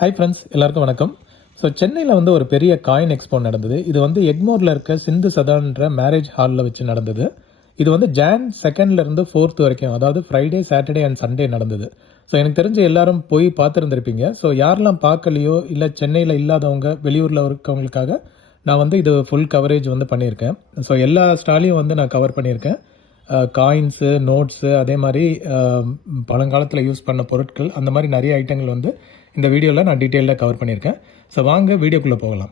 Hi friends, எல்லாருக்கும் வணக்கம். So சென்னையில் வந்து ஒரு பெரிய காயின் எக்ஸ்போ நடந்தது. இது வந்து எக்மோரில் இருக்க சிந்து சதான்ற மேரேஜ் ஹாலில் வச்சு நடந்தது. இது வந்து ஜான் 2nd 4th வரைக்கும், அதாவது ஃப்ரைடே, சாட்டர்டே அண்ட் சண்டே நடந்தது. ஸோ எனக்கு தெரிஞ்ச எல்லாரும் போய் பார்த்துருந்துருப்பீங்க. ஸோ யாரெல்லாம் பார்க்கலையோ இல்லை சென்னையில் இல்லாதவங்க வெளியூரில் இருக்கவங்களுக்காக நான் வந்து இது ஃபுல் கவரேஜ் வந்து பண்ணியிருக்கேன். ஸோ எல்லா ஸ்டாலையும் வந்து நான் கவர் பண்ணியிருக்கேன். காயின்ஸு, நோட்ஸு, அதே மாதிரி பழங்காலத்தில் யூஸ் பண்ண பொருட்கள், அந்த மாதிரி நிறைய ஐட்டங்கள் வந்து இந்த வீடியோவில் நான் டீட்டெயிலாக கவர் பண்ணியிருக்கேன். ஸோ வாங்க வீடியோக்குள்ளே போகலாம்.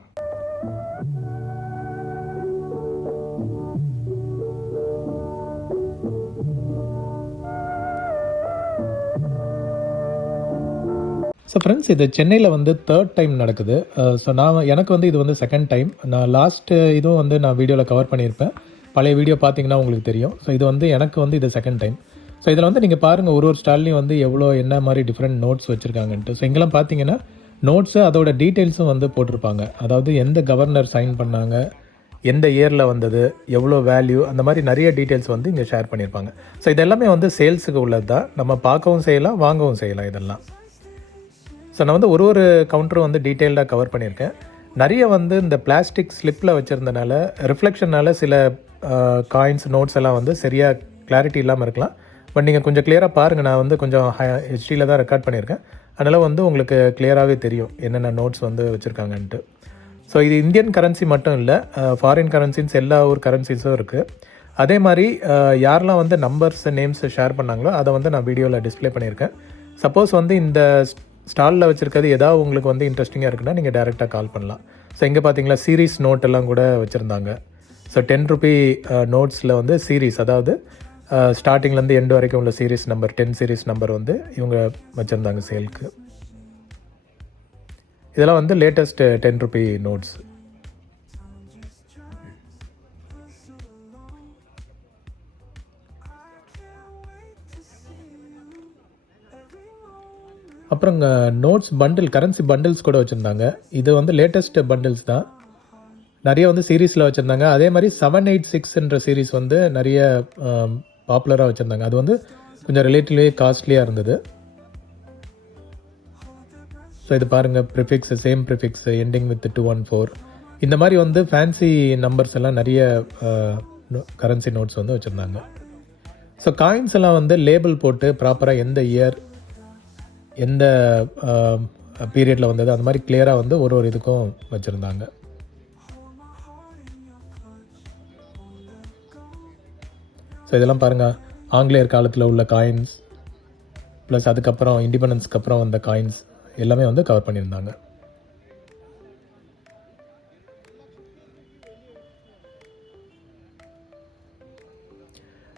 ஸோ ஃப்ரெண்ட்ஸ், இது சென்னையில் வந்து 3rd டைம் நடக்குது. ஸோ எனக்கு வந்து இது வந்து 2nd டைம். நான் இதுவும் வந்து நான் வீடியோவில் கவர் பண்ணியிருப்பேன். பழைய வீடியோ பார்த்தீங்கன்னா உங்களுக்கு தெரியும். ஸோ இது வந்து எனக்கு வந்து இது 2nd டைம். ஸோ இதில் வந்து நீங்கள் பாருங்கள், ஒரு ஸ்டால்லையும் வந்து என்ன மாதிரி டிஃப்ரெண்ட் நோட்ஸ் வச்சுருக்காங்கன்ட்டு. ஸோ இங்கெல்லாம் பார்த்தீங்கன்னா நோட்ஸு, அதோட டீட்டெயில்ஸும் வந்து போட்டிருப்பாங்க. அதாவது எந்த கவர்னர் சைன் பண்ணாங்க, எந்த இயரில் வந்தது, எவ்வளோ வேல்யூ, அந்த மாதிரி நிறைய டீட்டெயில்ஸ் வந்து இங்கே ஷேர் பண்ணியிருப்பாங்க. ஸோ இதெல்லாமே வந்து சேல்ஸுக்கு உள்ளது தான். நம்ம பார்க்கவும் செய்யலாம், வாங்கவும் செய்யலாம் இதெல்லாம். ஸோ நான் வந்து ஒரு கவுண்டரும் வந்து டீட்டெயில்டாக கவர் பண்ணியிருக்கேன். நிறைய வந்து இந்த பிளாஸ்டிக் ஸ்லிப்பில் வச்சுருந்தனால, ரிஃப்ளெக்ஷனால் சில காயின்ஸ், நோட்ஸ் எல்லாம் வந்து சரியாக கிளாரிட்டி இல்லாமல் இருக்கலாம். பட் நீங்கள் கொஞ்சம் கிளியராக பாருங்கள். நான் வந்து கொஞ்சம் ஹெச்டியில் தான் ரெக்கார்ட் பண்ணியிருக்கேன். அதனால் வந்து உங்களுக்கு கிளியராகவே தெரியும் என்னென்ன நோட்ஸ் வந்து வச்சுருக்காங்கன்ட்டு. ஸோ இது இந்தியன் கரன்சி மட்டும் இல்லை, ஃபாரின் கரன்சின்ஸ், எல்லா ஊர் கரன்சிஸும் இருக்குது. அதே மாதிரி யாரெல்லாம் வந்து நம்பர்ஸ், நேம்ஸ் ஷேர் பண்ணாங்களோ அதை வந்து நான் வீடியோவில் டிஸ்பிளே பண்ணியிருக்கேன். சப்போஸ் வந்து இந்த ஸ்டாலில் வச்சுருக்கிறது ஏதாவது உங்களுக்கு வந்து இன்ட்ரெஸ்டிங்காக இருக்குன்னா நீங்கள் டேரெக்டாக கால் பண்ணலாம். ஸோ இங்கே பார்த்தீங்களா, சீரீஸ் நோட் எல்லாம் கூட வச்சுருந்தாங்க. ஸோ 10 ரூபி நோட்ஸில் வந்து சீரீஸ், அதாவது ஸ்டார்டிங்லேருந்து எண்டு வரைக்கும் உள்ள சீரீஸ் நம்பர், 10 சீரீஸ் நம்பர் வந்து இவங்க வச்சுருந்தாங்க சேலுக்கு. இதெல்லாம் வந்து லேட்டஸ்ட் 10 ரூபி நோட்ஸ். அப்புறம் நோட்ஸ் பண்டில், கரன்சி பண்டில்ஸ் கூட வச்சுருந்தாங்க. இது வந்து லேட்டஸ்ட் பண்டில்ஸ் தான். நிறைய வந்து சீரீஸில் வச்சுருந்தாங்க. அதே மாதிரி 786ன்ற சீரீஸ் வந்து நிறைய பாப்புலராக வச்சுருந்தாங்க. அது வந்து கொஞ்சம் ரிலேட்டிவ்லி காஸ்ட்லியாக இருந்தது. ஸோ இது பாருங்கள், prefix, same prefix, ending with 214, இந்த மாதிரி வந்து ஃபேன்சி நம்பர்ஸ் எல்லாம் நிறைய கரன்சி நோட்ஸ் வந்து வச்சுருந்தாங்க. ஸோ காயின்ஸ் எல்லாம் வந்து லேபிள் போட்டு ப்ராப்பராக எந்த இயர், எந்த பீரியடில் வந்தது, அந்த மாதிரி கிளியராக வந்து ஒரு இதுக்கும் வச்சுருந்தாங்க. ஸோ இதெல்லாம் பாருங்கள், ஆங்கிலேயர் காலத்தில் உள்ள காயின்ஸ், ப்ளஸ் அதுக்கப்புறம் இண்டிபெண்டன்ஸ்க்கு அப்புறம் வந்த காயின்ஸ் எல்லாமே வந்து கவர் பண்ணியிருந்தாங்க.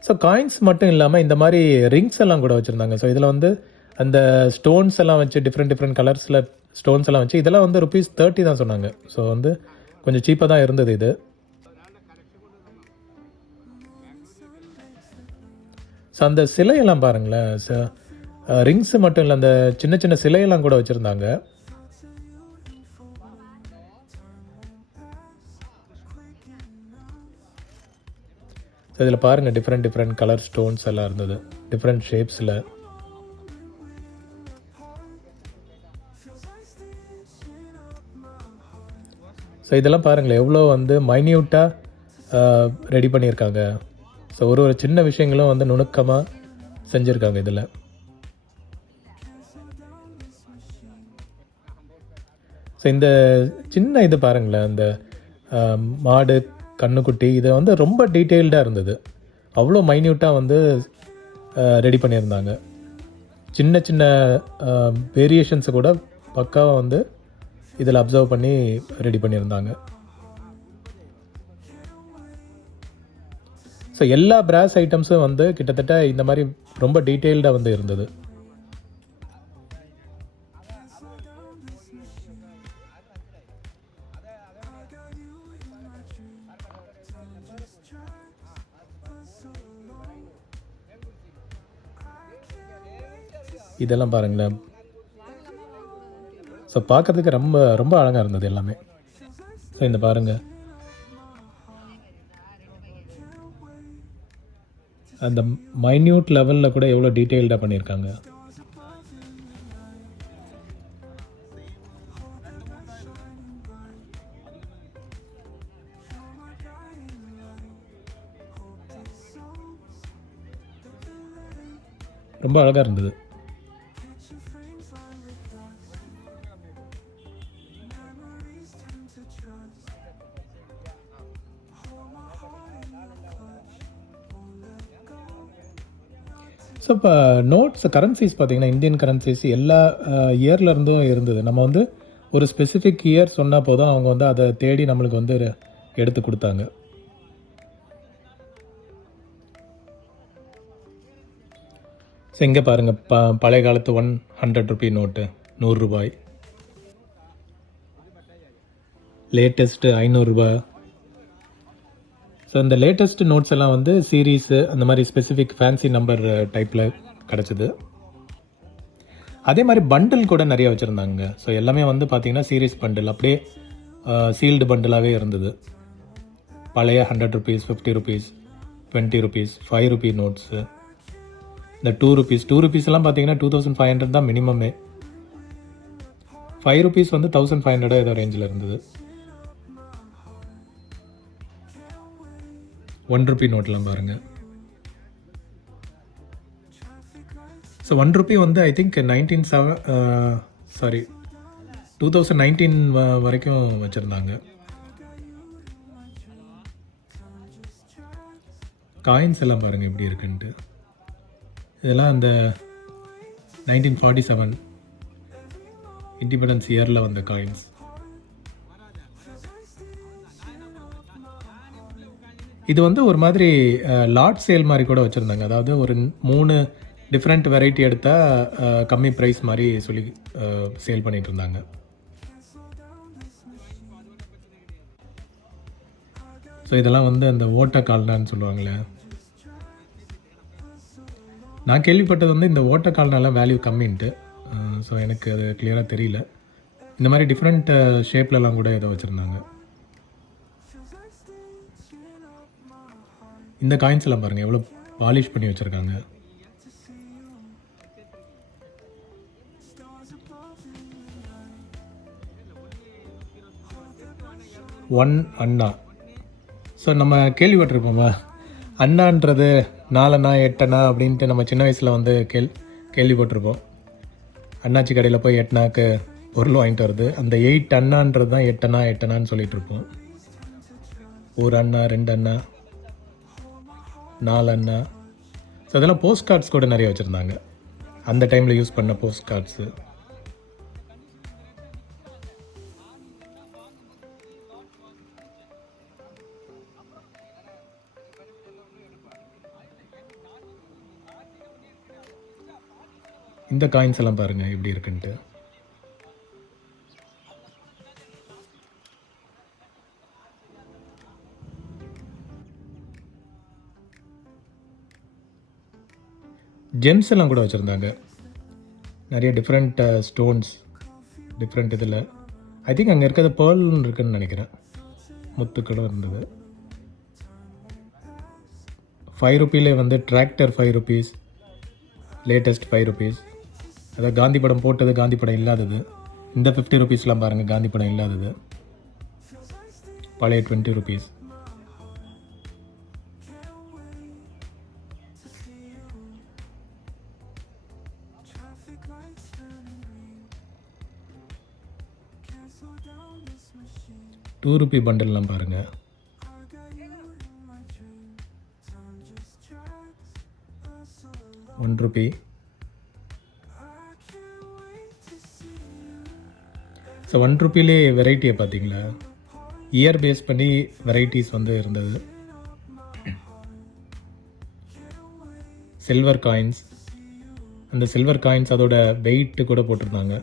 ஸோ காயின்ஸ் மட்டும் இல்லாமல் இந்த மாதிரி ரிங்ஸ் எல்லாம் கூட வச்சுருந்தாங்க. ஸோ இதில் வந்து அந்த ஸ்டோன்ஸ் எல்லாம் வச்சு, டிஃப்ரெண்ட் கலர்ஸில் ஸ்டோன்ஸ் எல்லாம் வச்சு, இதெல்லாம் வந்து ₹30 தான் சொன்னாங்க. ஸோ வந்து கொஞ்சம் சீப்பாக தான் இருந்தது இது. ஸோ அந்த சிலையெல்லாம் பாருங்களேன், ரிங்ஸு மட்டும் இல்லை, அந்த சின்ன சின்ன சிலையெல்லாம் கூட வச்சுருந்தாங்க. ஸோ இதில் பாருங்கள், டிஃப்ரெண்ட் கலர் ஸ்டோன்ஸ் எல்லாம் இருந்தது, டிஃப்ரெண்ட் ஷேப்ஸில். ஸோ இதெல்லாம் பாருங்களேன், எவ்வளோ வந்து மைன்யூட்டாக ரெடி பண்ணியிருக்காங்க. ஸோ ஒரு சின்ன விஷயங்களும் வந்து நுணுக்கமாக செஞ்சுருக்காங்க இதில். ஸோ இந்த சின்ன இது பாருங்களேன், இந்த மாடு, கண்ணுக்குட்டி, இதை வந்து ரொம்ப டீட்டெயில்டாக இருந்தது. அவ்வளோ மைன்யூட்டாக வந்து ரெடி பண்ணியிருந்தாங்க. சின்ன சின்ன வேரியேஷன்ஸை கூட பக்காவாக வந்து இதில் அப்சர்வ் பண்ணி ரெடி பண்ணியிருந்தாங்க. ஸோ எல்லா பிராஸ் ஐட்டம்ஸும் வந்து கிட்டத்தட்ட இந்த மாதிரி ரொம்ப டீட்டெயில்டாக வந்து இருந்தது. இதெல்லாம் பாருங்களேன், ஸோ பார்க்கறதுக்கு ரொம்ப ரொம்ப அழகாக இருந்தது எல்லாமே. ஸோ இந்த பாருங்கள், அந்த மைன்யூட் லெவலில் கூட எவ்வளோ டீட்டெயில்டாக பண்ணியிருக்காங்க. ரொம்ப அழகாக இருந்தது. ஸோ இப்போ நோட்ஸ் கரன்சிஸ் பார்த்தீங்கன்னா இந்தியன் கரன்சிஸ் எல்லா இயர்லேருந்தும் இருந்தது. நம்ம வந்து ஒரு ஸ்பெசிஃபிக் இயர் சொன்னால் போதும், அவங்க வந்து அதை தேடி நம்மளுக்கு வந்து எடுத்து கொடுத்தாங்க. ஸோ இங்கே பாருங்கள், பழைய காலத்து 100 ரூபி நோட்டு, 100 ரூபாய். லேட்டஸ்ட்டு 500 ரூபாய். ஸோ இந்த லேட்டஸ்ட் நோட்ஸ் எல்லாம் வந்து சீரீஸு அந்த மாதிரி ஸ்பெசிஃபிக் ஃபேன்சி நம்பர் டைப்பில் கிடச்சிது. அதே மாதிரி பண்டில் கூட நிறைய வச்சுருந்தாங்க. ஸோ எல்லாமே வந்து பார்த்திங்கன்னா சீரீஸ் பண்டில், அப்படியே சீல்டு பண்டிலாகவே இருந்தது. பழைய 100 rupees, 50 rupees, 20 rupees, 5 rupee notes, இந்த 2 ருபீஸ்லாம் பார்த்தீங்கன்னா 2500 தான் மினிமமே. 5 ருபீஸ் வந்து 1500 ஏதோ ரேஞ்சில் இருந்தது. 1 ருபி நோட்லாம் பாருங்கள். ஸோ 1 ருபி வந்து ஐ திங்க் 2019 வரைக்கும் வச்சுருந்தாங்க. காயின்ஸ் எல்லாம் பாருங்கள் எப்படி இருக்குன்ட்டு. இதெல்லாம் அந்த 1947 இண்டிபெண்டன்ஸ் இயரில் வந்த காயின்ஸ். இது வந்து ஒரு மாதிரி லாட் சேல் மாதிரி கூட வச்சுருந்தாங்க. அதாவது ஒரு 3 டிஃப்ரெண்ட் வெரைட்டி எடுத்தால் கம்மி ப்ரைஸ் மாதிரி சொல்லி சேல் பண்ணிகிட்டு இருந்தாங்க. ஸோ இதெல்லாம் வந்து அந்த ஓட்ட கால்னான்னு சொல்லுவாங்களே. நான் கேள்விப்பட்டது வந்து இந்த ஓட்ட கால்னால வேல்யூ கம்மின்ட்டு. ஸோ எனக்கு அது கிளியராக தெரியல. இந்த மாதிரி டிஃப்ரெண்ட் ஷேப்லலாம் கூட ஏதோ வச்சுருந்தாங்க. இந்த காயின்ஸ் எல்லாம் பாருங்கள் எவ்வளோ பாலிஷ் பண்ணி வச்சுருக்காங்க. ஒன் அண்ணா. ஸோ நம்ம கேள்விப்பட்டிருப்போமா, அண்ணான்றது 4 அண்ணா 8 அண்ணா அப்படின்ட்டு நம்ம சின்ன வயசில் வந்து கேள்விப்பட்டிருப்போம். அண்ணாச்சி கடையில் போய் 8 அண்ணாக்கு பொருள் வாங்கிட்டு வருது. அந்த 8 அண்ணான்றது தான் 8 அண்ணா 8 அண்ணான்னு சொல்லிட்டு இருப்போம். 1 அண்ணா 2 அண்ணா 4 அண்ணா. ஸோ அதெல்லாம் போஸ்ட் கார்ட்ஸ் கூட நிறைய வச்சுருந்தாங்க. அந்த டைமில் யூஸ் பண்ண போஸ்ட் கார்ட்ஸு. இந்த காயின்ஸ் எல்லாம் பாருங்கள் எப்படி இருக்குன்ட்டு. ஜெம்ஸ் எல்லாம் கூட வச்சுருந்தாங்க. நிறைய டிஃப்ரெண்ட் ஸ்டோன்ஸ், டிஃப்ரெண்ட் இதில். ஐ திங்க் அங்கே இருக்கிறது பேர்ல்னு இருக்குதுன்னு நினைக்கிறேன். முத்துக்களும் இருந்தது. 5 ருபியிலே வந்து டிராக்டர் 5 ருபீஸ், லேட்டஸ்ட் 5 ருபீஸ். அதாவது காந்தி படம் போட்டது, காந்தி படம் இல்லாதது. இந்த 50 ருபீஸ்லாம் பாருங்கள், காந்தி படம் இல்லாதது. பழைய 20 ருபீஸ். டூ ருபி பண்டல்லாம் பாருங்கள். ₹1. ஸோ 1 ருபியிலே வெரைட்டியை பார்த்தீங்களா, இயர் பேஸ் பண்ணி வெரைட்டிஸ் வந்து இருந்தது. சில்வர் காயின்ஸ், அந்த சில்வர் காயின்ஸ் அதோட வெயிட்டு கூட போட்டிருந்தாங்க.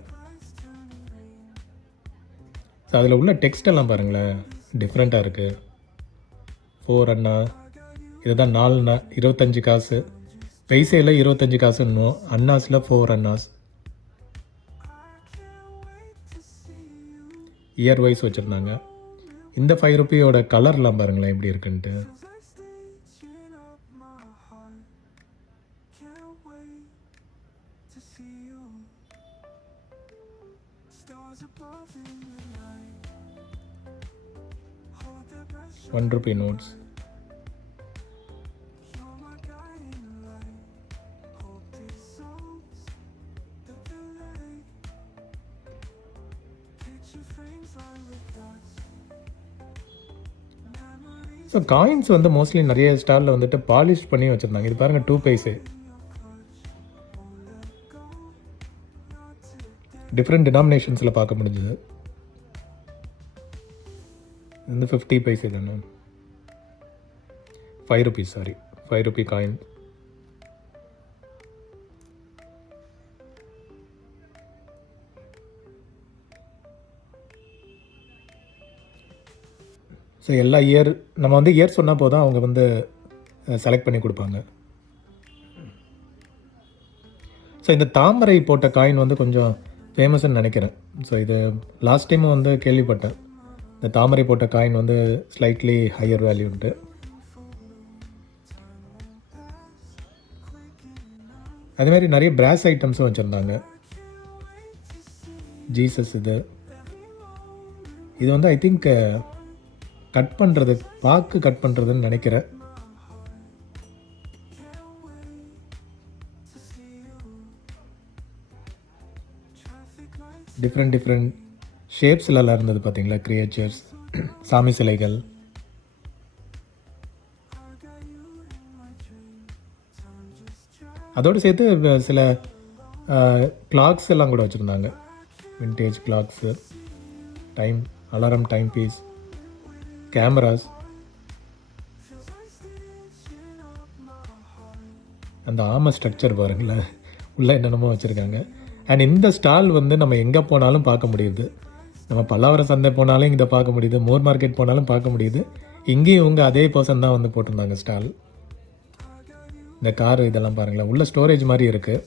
ஸோ அதில் உள்ள டெக்ஸ்ட் எல்லாம் பாருங்களேன், டிஃப்ரெண்ட்டாக இருக்குது. 4 அண்ணா, இதுதான் 4 அண்ணா 25 காசு. பைசையில் 25 காசுன்னும், அண்ணாஸில் 4 அண்ணாஸ். இயர் வைஸ் வச்சுருந்தாங்க. இந்த 5 ருபியோட கலர்லாம் பாருங்களேன் எப்படி இருக்குன்ட்டு. ₹1 நோட்ஸ். ஸோ காயின்ஸ் வந்து மோஸ்ட்லி நிறைய ஸ்டாலில் வந்துட்டு பாலிஷ் பண்ணி வச்சுருந்தாங்க. இது பாருங்கள் 2 பைசே. டிஃப்ரெண்ட் டினாமினேஷன்ஸில் பார்க்க முடிஞ்சுது. இது வந்து 50 பைசே தானே, 5 rupees, sorry 5 rupee coin. So எல்லா இயர் நம்ம வந்து இயர் சொன்னால் போதும் அவங்க வந்து செலக்ட் பண்ணி கொடுப்பாங்க. ஸோ இந்த தாமரை போட்ட காயின் வந்து கொஞ்சம் ஃபேமஸ்ன்னு நினைக்கிறேன். ஸோ இது லாஸ்ட் டைமும் வந்து கேள்விப்பட்டேன், இந்த தாமரை போட்ட காயின் வந்து ஸ்லைட்லி ஹையர் வேல்யூன்ட்டு. அதேமாதிரி நிறைய பிராஸ் ஐட்டம்ஸும் வச்சுருந்தாங்க. ஜீசஸ் இது வந்து ஐ திங்க் கட் பண்ணுறது, பாக்கு கட் பண்ணுறதுன்னு நினைக்கிறேன். டிஃப்ரெண்ட் ஷேப்ஸ்லாம் இருந்தது பார்த்தீங்களா, கிரியேச்சர்ஸ், சாமி சிலைகள். அதோடு சேர்த்து சில கிளாக்ஸ் எல்லாம் கூட வச்சுருந்தாங்க, vintage clocks, time alarm, time piece, cameras. அந்த ஆமை ஸ்ட்ரக்சர் பாருங்களேன், உள்ளே என்னென்னமோ வச்சுருக்காங்க. அண்ட் இந்த ஸ்டால் வந்து நம்ம எங்கே போனாலும் பார்க்க முடியுது. நம்ம பல்லாவரம் சந்தை போனாலும் இதை பார்க்க முடியுது, மூர் மார்க்கெட் போனாலும் பார்க்க முடியுது. இங்கேயும் இவங்க அதே பர்சன் தான் வந்து போட்டிருந்தாங்க ஸ்டால். இந்த கார் இதெல்லாம் பாருங்களேன், உள்ள ஸ்டோரேஜ் மாதிரி இருக்குது.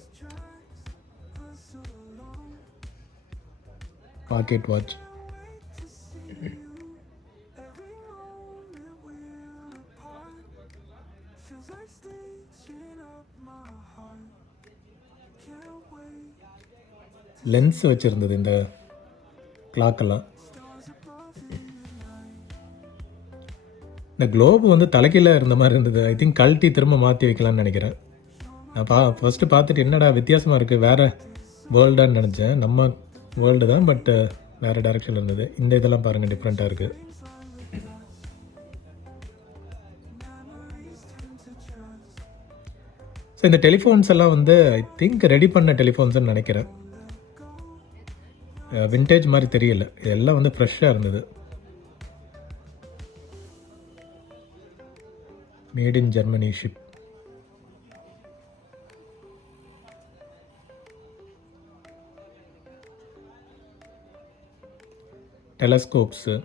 பாக்கெட் வாட்ச், லென்ஸ் வச்சுருந்தது இந்த கிளாக்கெல்லாம். இந்த குளோபு வந்து தலைக்கீழ இருந்த மாதிரி இருந்தது. ஐ திங்க் கழட்டி திரும்ப மாற்றி வைக்கலான்னு நினைக்கிறேன். நான் ஃபஸ்ட்டு பார்த்துட்டு என்னடா வித்தியாசமாக இருக்குது, வேறு வேர்ல்டான்னு நினச்சேன். நம்ம வேர்ல்டு தான், பட் வேறு டைரெக்ஷனில் இருந்தது. இந்த இதெல்லாம் பாருங்கள், டிஃப்ரெண்ட்டாக இருக்குது. ஸோ இந்த டெலிஃபோன்ஸ் எல்லாம் வந்து ஐ திங்க் ரெடி பண்ண டெலிஃபோன்ஸ்ன்னு நினைக்கிறேன். விண்டேஜ் மாதிரி தெரியல, எல்லாம் வந்து ஃப்ரெஷ்ஷாக இருந்தது. Made in Germany ship. Telescopes,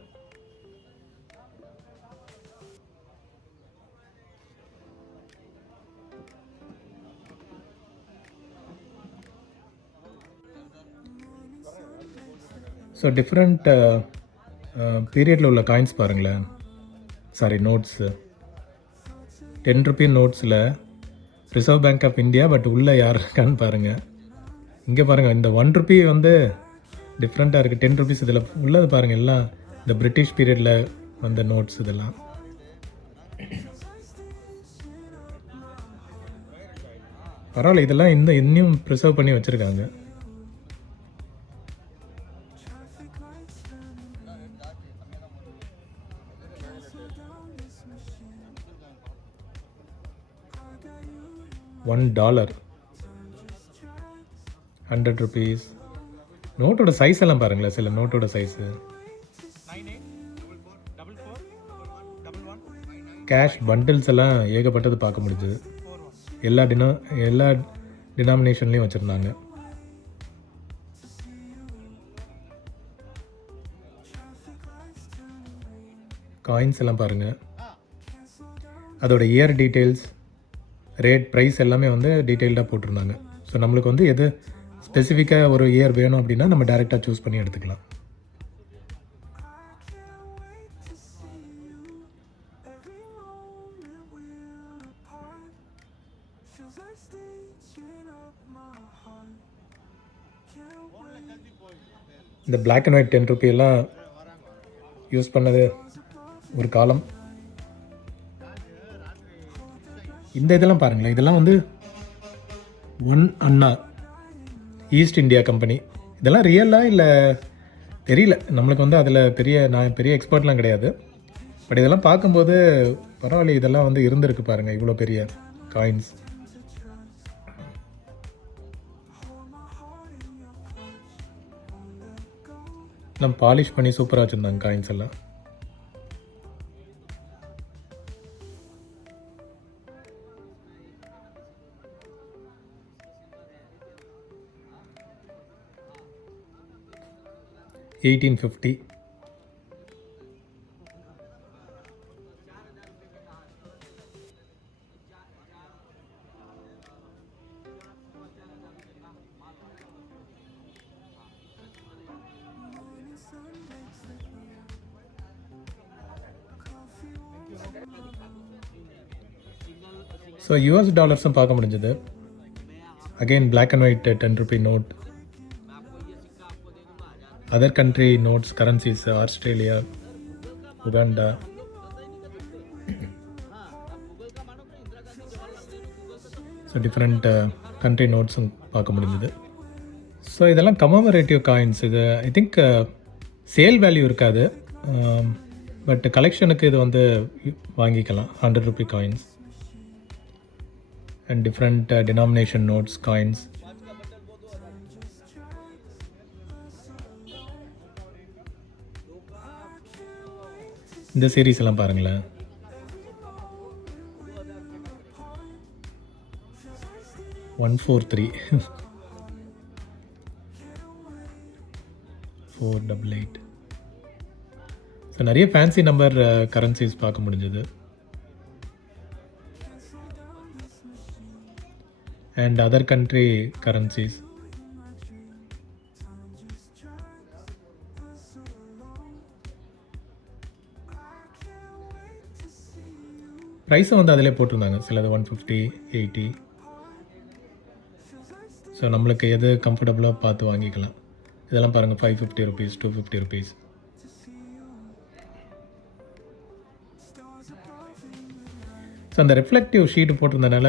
so different பீரியடில் உள்ள காயின்ஸ் பாருங்களேன், சாரி நோட்ஸு. 10 rupee நோட்ஸில் Reserve Bank of India, but உள்ளே யார் இருக்கான்னு பாருங்கள். இங்கே பாருங்கள், இந்த 1 rupee வந்து டிஃப்ரெண்ட்டாக இருக்குது. 10 rupees இதில் உள்ளது பாருங்கள், எல்லாம் இந்த பிரிட்டிஷ் பீரியடில் வந்த நோட்ஸ் இதெல்லாம். பரவாயில்ல, இதெல்லாம் இன்னும் ப்ரிசர்வ் பண்ணி வச்சுருக்காங்க. $1, 100 rupees. நோட்டோட சைஸ் எல்லாம் பாருங்களேன், சில நோட்டோட சைஸு. கேஷ் பண்டில்ஸ் எல்லாம் ஏகப்பட்டது பார்க்க முடிஞ்சுது. எல்லா டினாமினேஷன்லேயும் வச்சுருந்தாங்க. காயின்ஸ் எல்லாம் பாருங்கள், அதோட இயர் டீட்டெயில்ஸ், ரேட், ப்ரைஸ் எல்லாமே வந்து டீட்டெயில்டாக போட்டிருந்தாங்க. ஸோ நம்மளுக்கு வந்து எது ஸ்பெசிஃபிக்காக ஒரு இயர் வேணும் அப்படின்னா நம்ம டேரெக்டாக சூஸ் பண்ணி எடுத்துக்கலாம். இந்த பிளாக் அண்ட் ஒயிட் 10 rupee எல்லாம் யூஸ் பண்ணது ஒரு காலம். இந்த இதெல்லாம் பாருங்களேன், இதெல்லாம் வந்து 1 அண்ணா ஈஸ்ட் இந்தியா கம்பெனி. இதெல்லாம் ரியலா இல்லை தெரியல நம்மளுக்கு வந்து அதில் நான் பெரிய எக்ஸ்பர்ட்லாம் கிடையாது. பட் இதெல்லாம் பார்க்கும்போது பரவாயில்ல, இதெல்லாம் வந்து இருந்திருக்கு பாருங்கள், இவ்வளோ பெரிய காயின்ஸ். நம்ம பாலிஷ் பண்ணி சூப்பராக வச்சுருந்தாங்க காயின்ஸ் எல்லாம். $1850. ஸோ US டாலர்ஸும் பார்க்க முடிஞ்சது. Again black and white 10 rupee note. Other country notes, currencies, Australia, Uganda. So different country நோட்ஸும் பார்க்க முடிஞ்சது. ஸோ இதெல்லாம் கமமரேட்டிவ் காயின்ஸ். இது ஐ திங்க் சேல் வேல்யூ இருக்காது, பட் கலெக்ஷனுக்கு இது வந்து வாங்கிக்கலாம். 100 rupee coins and different denomination notes, coins. இந்த சீரீஸ் எல்லாம் பாருங்களேன். $143 $488. ஸோ நிறைய ஃபேன்சி நம்பர் கரன்சிஸ் பார்க்க முடிஞ்சது. and other country currencies. ப்ரைஸை வந்து அதிலே போட்டிருந்தாங்க. சிலது 150, 80. ஸோ நம்மளுக்கு எது கம்ஃபர்டபுளாக பார்த்து வாங்கிக்கலாம். இதெல்லாம் பாருங்கள், 550 rupees, 250 rupees. ஸோ அந்த ரிஃப்ளெக்டிவ் ஷீட்டு போட்டிருந்தனால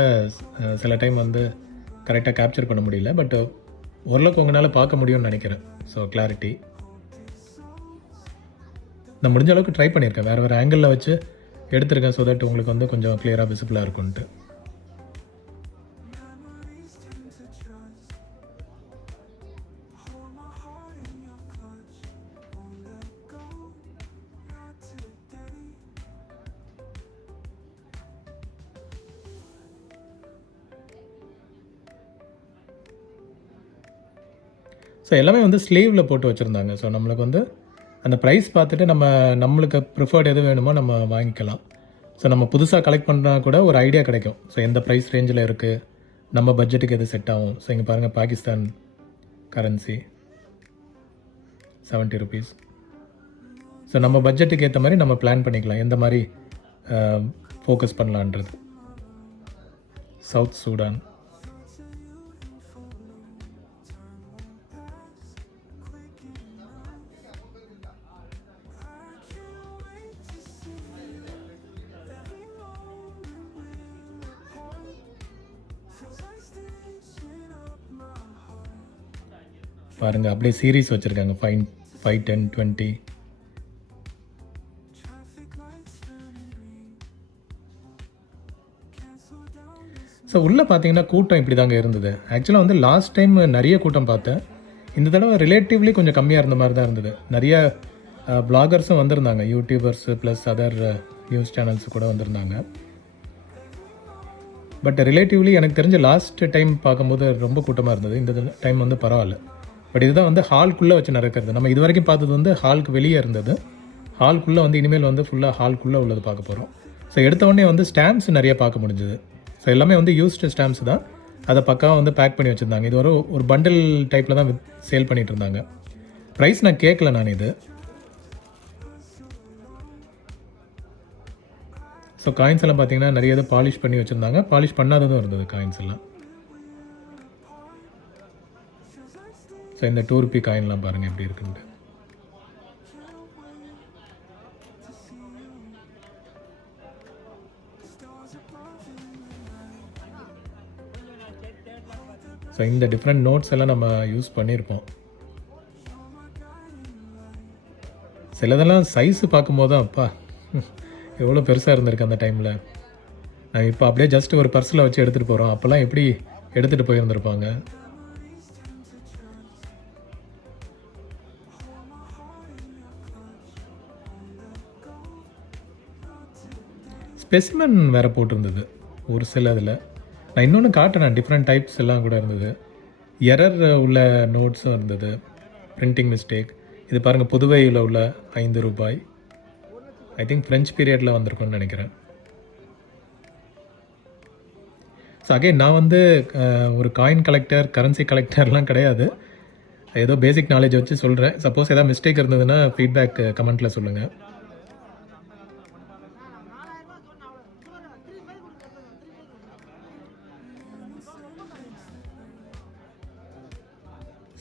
சில டைம் வந்து கரெக்டாக கேப்சர் பண்ண முடியல, பட் ஓரளவுக்கு உங்களால் பார்க்க முடியும்னு நினைக்கிறேன். ஸோ கிளாரிட்டி நான் முடிஞ்ச அளவுக்கு ட்ரை பண்ணியிருக்கேன், வேறு ஆங்கிளில் வச்சு எடுத்திருக்கேன், ஸோ தட் உங்களுக்கு வந்து கொஞ்சம் கிளியராக விசிபிளாக இருக்கும்ன்ட்டு. ஸோ எல்லாமே வந்து ஸ்லீவில் போட்டு வச்சுருந்தாங்க. ஸோ நம்மளுக்கு வந்து அந்த ப்ரைஸ் பார்த்துட்டு நம்மளுக்கு ப்ரிஃபர்ட் எது வேணுமோ நம்ம வாங்கிக்கலாம். ஸோ நம்ம புதுசாக கலெக்ட் பண்ணுறா கூட ஒரு ஐடியா கிடைக்கும். ஸோ எந்த ப்ரைஸ் ரேஞ்சில் இருக்குது, நம்ம பட்ஜெட்டுக்கு எது செட் ஆகும். ஸோ இங்கே பாருங்கள், பாகிஸ்தான் கரன்சி 70 rupees. ஸோ நம்ம பட்ஜெட்டுக்கு ஏற்ற மாதிரி நம்ம பிளான் பண்ணிக்கலாம், எந்த மாதிரி ஃபோக்கஸ் பண்ணலான்றது. South Sudan. பாருங்கள், அப்படியே சீரீஸ் வச்சுருக்காங்க, 5, 10, 20. ஸோ உள்ளே பார்த்தீங்கன்னா கூட்டம் இப்படி தாங்க இருந்தது. ஆக்சுவலாக வந்து லாஸ்ட் டைம் நிறைய கூட்டம் பார்த்தேன். இந்த தடவை ரிலேட்டிவ்லி கொஞ்சம் கம்மியாக இருந்த மாதிரி தான் இருந்தது. நிறைய பிளாகர்ஸும் வந்திருந்தாங்க, YouTubers plus other news channels கூட வந்திருந்தாங்க. பட் ரிலேட்டிவ்லி எனக்கு தெரிஞ்ச லாஸ்ட் டைம் பார்க்கும்போது ரொம்ப கூட்டமாக இருந்தது. இந்த டைம் வந்து பரவாயில்ல. பட் இதுதான் வந்து ஹால்குள்ளே வச்சு நடக்கிறது. நம்ம இது வரைக்கும் பார்த்தது வந்து ஹாலுக்கு வெளியே இருந்தது. ஹால்குள்ளே வந்து இனிமேல் வந்து ஃபுல்லாக ஹால்குள்ளே உள்ளது பார்க்க போகிறோம். ஸோ எடுத்த உடனே வந்து ஸ்டாம்ப்ஸ் நிறைய பார்க்க முடிஞ்சுது. ஸோ எல்லாமே வந்து யூஸ்டு ஸ்டாம்ப்ஸ் தான். அதை பக்காவாக வந்து பேக் பண்ணி வச்சுருந்தாங்க. இது ஒரு பண்டில் டைப்பில் தான் சேல் பண்ணிகிட்டு இருந்தாங்க. ப்ரைஸ் நான் கேட்கல நான் இது. ஸோ காயின்ஸ் எல்லாம் பார்த்தீங்கன்னா நிறைய இது பாலிஷ் பண்ணி வச்சுருந்தாங்க. பாலிஷ் பண்ணாததும் இருந்தது காயின்ஸ் எல்லாம். ஸோ இந்த 2 ரூபி காயின்லாம் பாருங்கள் எப்படி இருக்குன்ட்டு. ஸோ இந்த டிஃப்ரெண்ட் நோட்ஸ் எல்லாம் நம்ம யூஸ் பண்ணியிருப்போம். சிலதெல்லாம் சைஸு பார்க்கும்போது தான் அப்பா எவ்வளோ பெருசாக இருந்திருக்கு அந்த டைமில். நான் இப்போ அப்படியே ஜஸ்ட் ஒரு பர்ஸில் வச்சு எடுத்துகிட்டு போகிறோம். அப்போல்லாம் எப்படி எடுத்துகிட்டு போயிருந்திருப்பாங்க. ஸ்பெசிமன் வேறு போட்டிருந்தது ஒரு சில இதில். நான் இன்னொன்று காட்டினேன், டிஃப்ரெண்ட் டைப்ஸ் எல்லாம் கூட இருந்தது. எரர் உள்ள நோட்ஸும் இருந்தது, பிரிண்டிங் மிஸ்டேக். இது பாருங்கள், புதுவையில் உள்ள ₹5. ஐ திங்க் ஃப்ரெஞ்ச் பீரியடில் வந்திருக்கும்னு நினைக்கிறேன். ஸோ அகைன் நான் வந்து ஒரு காயின் கலெக்டர், கரன்சி கலெக்டர்லாம் கிடையாது. ஏதோ பேசிக் நாலேஜ் வச்சு சொல்கிறேன். சப்போஸ் ஏதாவது மிஸ்டேக் இருந்ததுன்னா ஃபீட்பேக் கமெண்ட்டில் சொல்லுங்கள்.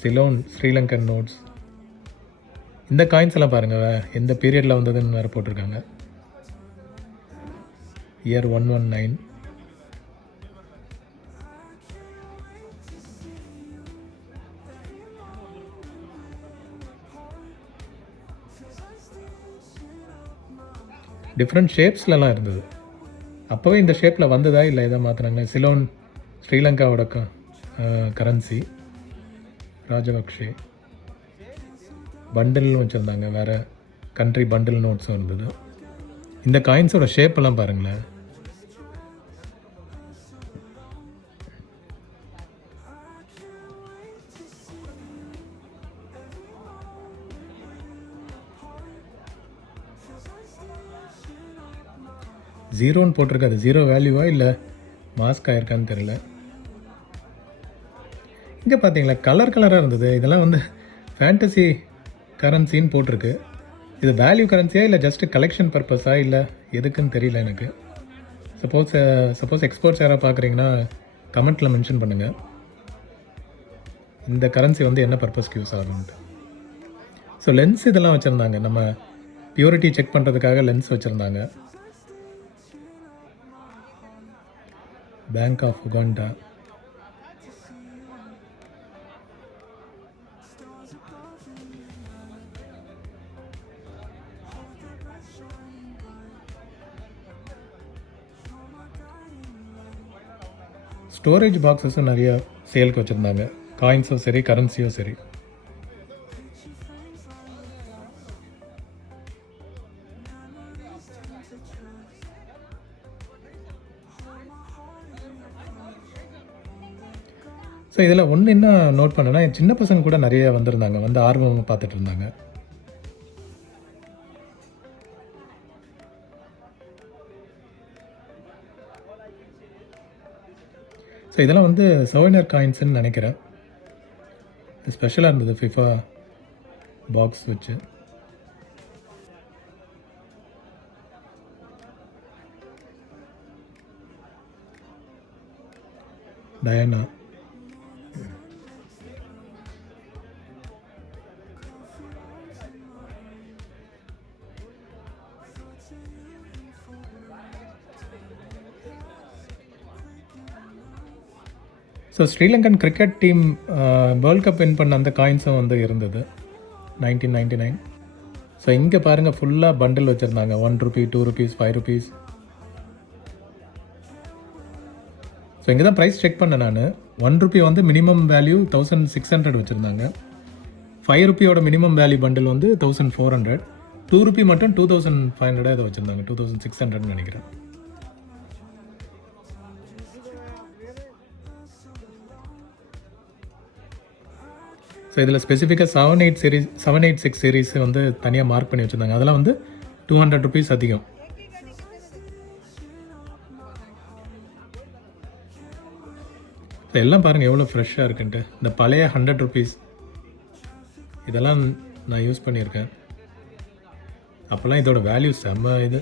சிலோன் ஸ்ரீலங்கன் நோட்ஸ். இந்த காயின்ஸ் எல்லாம் பாருங்கள், எந்த பீரியடில் வந்ததுன்னு வேறு போட்டிருக்காங்க. இயர் 119. டிஃப்ரெண்ட் ஷேப்ஸ்லலாம் இருந்தது. அப்போவே இந்த ஷேப்பில் வந்ததா இல்லை எதை மாற்றினாங்க? சிலோன் ஸ்ரீலங்காவோட கரன்சி. ராஜபக்ஷே பண்டில்னு வச்சுருந்தாங்க, வேறு கண்ட்ரி பண்டில் நோட்ஸும் இருந்தது. இந்த காயின்ஸோட ஷேப்பெல்லாம் பாருங்களேன். ஜீரோன்னு போட்டிருக்காது, ஜீரோ வேல்யூவா இல்லை மாஸ்க் ஆயிருக்கான்னு தெரியல. இங்கே பார்த்தீங்களா, கலர் கலராக இருந்தது. இதெல்லாம் வந்து ஃபேண்டசி கரன்சின்னு போட்டிருக்கு. இது வேல்யூ கரன்சியா இல்லை ஜஸ்ட்டு கலெக்ஷன் பர்பஸா இல்லை எதுக்குன்னு தெரியல எனக்கு. சப்போஸ் எக்ஸ்போர்ட்ஸ் யாராவது பார்க்குறீங்கன்னா கமெண்ட்டில் மென்ஷன் பண்ணுங்கள், இந்த கரன்சி வந்து என்ன பர்பஸ்க்கு யூஸ் ஆகும்ன்ட்டு. ஸோ லென்ஸ் இதெல்லாம் வச்சுருந்தாங்க, நம்ம பியூரிட்டி செக் பண்ணுறதுக்காக லென்ஸ் வச்சுருந்தாங்க. Bank of Uganda. ஸ்டோரேஜ் பாக்ஸஸும் நிறைய சேலுக்கு வச்சுருந்தாங்க, காயின்ஸும் சரி கரன்சியும் சரி. ஸோ இதில் ஒன்று என்ன நோட் பண்ணேன்னா, என் சின்ன பசங்க கூட நிறைய வந்திருந்தாங்க, வந்து ஆர்வமாக பார்த்துட்டு இருந்தாங்க. ஸோ இதெல்லாம் வந்து சோவினர் காயின்ஸ்ன்னு நினைக்கிறேன். இது ஸ்பெஷலாக இருந்தது, ஃபிஃபா பாக்ஸ் வச்சு. Diana. So Sri Lankan cricket team world cup win பண்ண அந்த காயின்ஸும் வந்து இருந்தது 1999. ஸோ இங்கே பாருங்கள், ஃபுல்லாக பண்டில் வச்சுருந்தாங்க. ₹1, ₹2, ₹5. ஸோ இங்கே தான் ப்ரைஸ் செக் பண்ணேன் நான். ₹1 வந்து மினிமம் வேல்யூ 1600 வச்சுருந்தாங்க. ₹5 மினிமம் வேல்யூ பண்டில் வந்து 1400. ₹2 மட்டும் 2500 அதை வச்சுருந்தாங்க, 2600 நினைக்கிறேன். ஸோ இதில் ஸ்பெசிஃபிக்காக 786 சீரீஸ் வந்து தனியாக மார்க் பண்ணி வச்சுருந்தாங்க. அதெல்லாம் வந்து ₹200 அதிகம். ஸோ எல்லாம் பாருங்கள் எவ்வளோ ஃப்ரெஷ்ஷாக இருக்குன்ட்டு. இந்த பழைய ₹100 இதெல்லாம் நான் யூஸ் பண்ணியிருக்கேன். அப்போல்லாம் இதோட வேல்யூ செம்ம. இது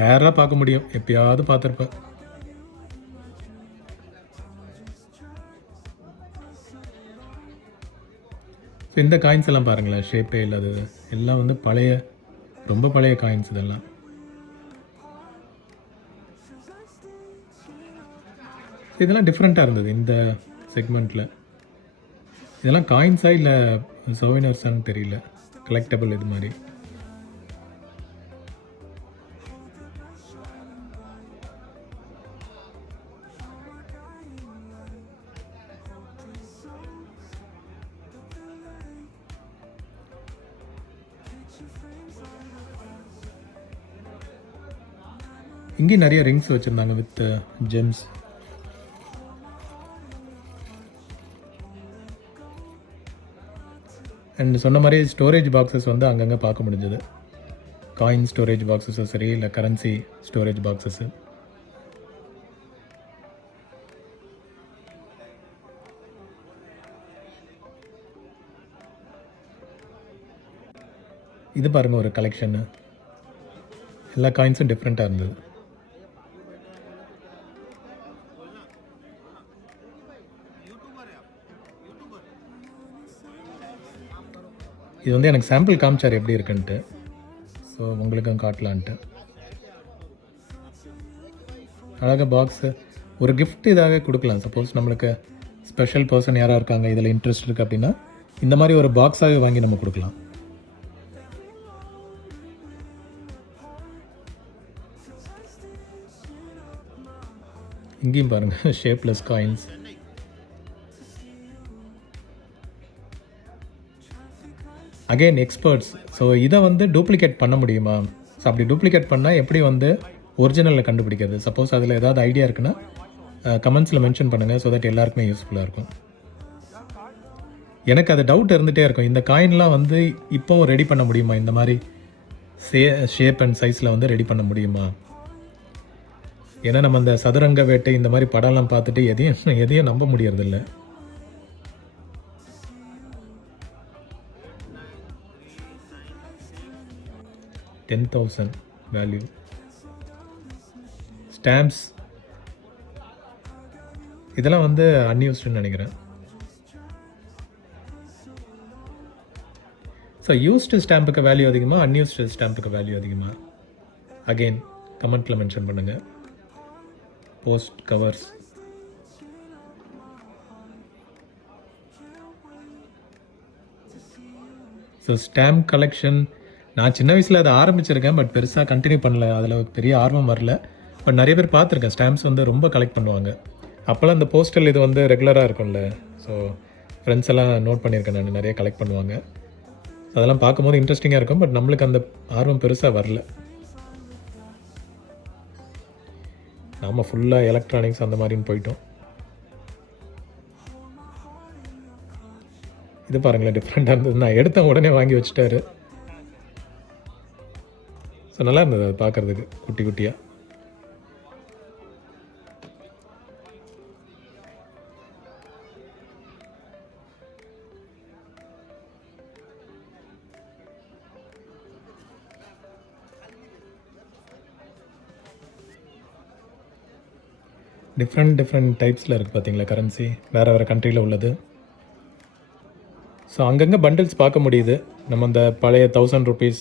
ரேராக பார்க்க முடியும், எப்பயாவது பார்த்துருப்பேன். ஸோ இந்த காயின்ஸ் எல்லாம் பாருங்களேன், ஷேப்பே இல்லாதது எல்லாம் வந்து பழைய, ரொம்ப பழைய காயின்ஸ் இதெல்லாம். இதெல்லாம் டிஃப்ரெண்ட்டாக இருந்தது இந்த செக்மெண்ட்டில். இதெல்லாம் காயின்ஸா இல்லை சோவினர்ஸான்னு தெரியல, கலெக்டபிள் இது மாதிரி. இங்கேயும் நிறைய ரிங்ஸ் வச்சுருந்தாங்க வித் ஜெம்ஸ். அண்ட் சொன்ன மாதிரி ஸ்டோரேஜ் பாக்ஸஸ் வந்து அங்கங்கே பார்க்க முடிஞ்சது. காயின் ஸ்டோரேஜ் பாக்ஸஸும் சரி, இல்லை கரன்சி ஸ்டோரேஜ் பாக்ஸஸ்ஸு. இது பாருங்கள் ஒரு கலெக்ஷன்னு. எல்லா காயின்ஸும் டிஃப்ரெண்ட்டாக இருந்தது. இது வந்து எனக்கு சாம்பிள் காமிச்சார் எப்படி இருக்குன்ட்டு. ஸோ உங்களுக்கும் காட்டலான்ட்டு. அழகாக பாக்ஸு ஒரு கிஃப்ட் இதாக கொடுக்கலாம். சப்போஸ் நம்மளுக்கு ஸ்பெஷல் பர்சன் யாராக இருக்காங்க, இதில் இன்ட்ரெஸ்ட் இருக்குது அப்படின்னா இந்த மாதிரி ஒரு பாக்ஸாக வாங்கி நம்ம கொடுக்கலாம். இங்கேயும் பாருங்கள் shapeless coins. Again experts. So இதை வந்து டூப்ளிகேட் பண்ண முடியுமா? ஸோ அப்படி டூப்ளிகேட் பண்ணால் எப்படி வந்து ஒரிஜினலில் கண்டுபிடிக்கிறது? சப்போஸ் அதில் ஏதாவது ஐடியா இருக்குன்னா கமெண்ட்ஸில் மென்ஷன் பண்ணுங்கள். ஸோ தட் எல்லாருக்குமே யூஸ்ஃபுல்லாக இருக்கும். எனக்கு அது டவுட் இருந்துகிட்டே இருக்கும். இந்த காயின்லாம் வந்து இப்போவும் ரெடி பண்ண முடியுமா? இந்த மாதிரி ஷேப் அண்ட் சைஸில் வந்து ரெடி பண்ண முடியுமா? ஏன்னா நம்ம அந்த சதுரங்க வேட்டை இந்த மாதிரி படம்லாம் பார்த்துட்டு எதையும் நம்ப முடியறதில்ல. $10,000 வேல்யூ. ஸ்டாம்ப்ஸ் இதெல்லாம் வந்து அன்யூஸ்டுன்னு நினைக்கிறேன். ஸோ யூஸ்டு ஸ்டாம்புக்கு வேல்யூ அதிகமாக, அன்யூஸ்டு ஸ்டாம்புக்கு வேல்யூ அதிகமாக? அகெயின் கமெண்ட்டில் மென்ஷன் பண்ணுங்கள். Post covers. So stamp collection நான் சின்ன வயசில் அதை ஆரம்பிச்சிருக்கேன். பட் பெருசாக கண்டினியூ பண்ணல. அதில் பெரிய ஆர்வம் வரல. பட் நிறைய பேர் பார்த்துருக்கேன் ஸ்டாம்ப்ஸ் வந்து ரொம்ப கலெக்ட் பண்ணுவாங்க. அப்போல்லாம் இந்த போஸ்டல் இது வந்து ரெகுலராக இருக்கும்ல. ஸோ ஃப்ரெண்ட்ஸ் எல்லாம் நோட் பண்ணியிருக்கேன் நான், நிறைய கலெக்ட் பண்ணுவாங்க. அதெல்லாம் பார்க்கும்போது இன்ட்ரெஸ்டிங்காக இருக்கும். பட் நம்மளுக்கு அந்த ஆர்வம் பெருசாக வரல. நாம் ஃபுல்லாக எலக்ட்ரானிக்ஸ் அந்த மாதிரின்னு போயிட்டோம். இது பாருங்களேன் டிஃப்ரெண்ட்டாக இருந்தது. நான் எடுத்த உடனே வாங்கி வச்சுட்டாரு. ஸோ நல்லா இருந்தது அது பார்க்குறதுக்கு குட்டி குட்டியாக. டிஃப்ரெண்ட் டைப்ஸில் இருக்குது பார்த்தீங்களா கரன்சி, வேறு கண்ட்ரியில் உள்ளது. ஸோ அங்கங்கே பண்டில்ஸ் பார்க்க முடியுது. நம்ம அந்த பழைய 1000 rupees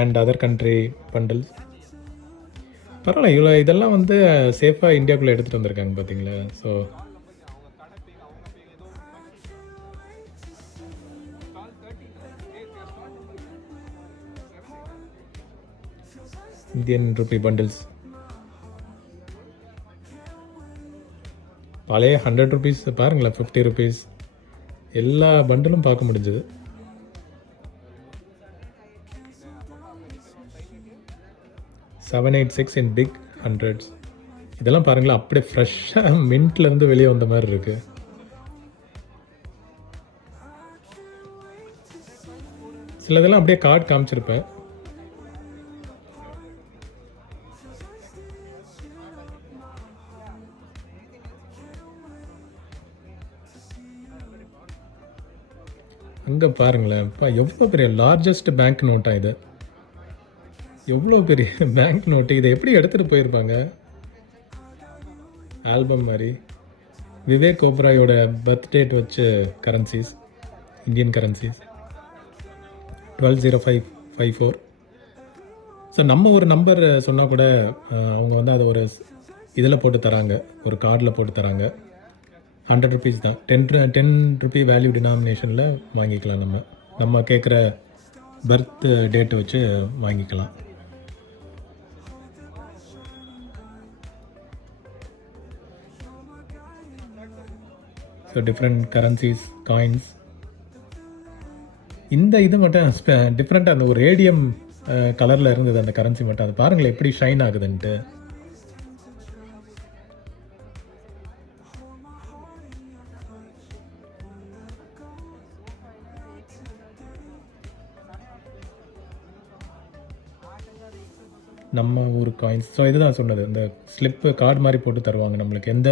and other country bundles. பரவாயில்ல, இவ்வளோ இதெல்லாம் வந்து சேஃபாக இந்தியாவுக்குள்ளே எடுத்துகிட்டு வந்திருக்காங்க பார்த்தீங்களா. ஸோ இந்தியன் ரூபி பண்டில்ஸ் பழைய 100 rupees பாருங்களேன், 50 rupees எல்லா பண்டிலும் பார்க்க முடிஞ்சது. $786 in big hundreds. இதெல்லாம் பாருங்களேன், அப்படியே ஃப்ரெஷ்ஷாக மின்ட்லேருந்து வெளியே வந்த மாதிரி இருக்கு. சிலதெல்லாம் அப்படியே கார்டு காமிச்சிருப்பேன். அங்கே பாருங்களேன், இப்போ எவ்வளோ பெரிய லார்ஜஸ்ட் பேங்க் நோட்டா இது. எவ்வளோ பெரிய பேங்க் நோட்டு. இதை எப்படி எடுத்துகிட்டு போயிருப்பாங்க? ஆல்பம் மாதிரி. விவேக் ஓப்ராயோட பர்த்டேட் வச்சு கரன்சிஸ், இந்தியன் கரன்சிஸ் 120554. ஸோ நம்ம ஒரு நம்பர் சொன்னால் கூட அவங்க வந்து அதை ஒரு இதில் போட்டு தராங்க, ஒரு கார்டில் போட்டு தராங்க. 100 rupees தான். 10 rupee வேல்யூ டினாமினேஷனில் வாங்கிக்கலாம். நம்ம கேட்குற பர்த் டேட்டை வச்சு வாங்கிக்கலாம். So different currencies, coins. இந்த இது மட்டும் டிஃப்ரெண்ட்டாக அந்த ஒரு ரேடியம் கலரில் இருந்தது அந்த கரன்சி மட்டும். அது பாருங்களேன் எப்படி ஷைன் ஆகுதுன்ட்டு. நம்ம ஊர் காயின்ஸ். ஸோ இதுதான் சொன்னது, இந்த ஸ்லிப்பு கார்டு மாதிரி போட்டு தருவாங்க நம்மளுக்கு, எந்த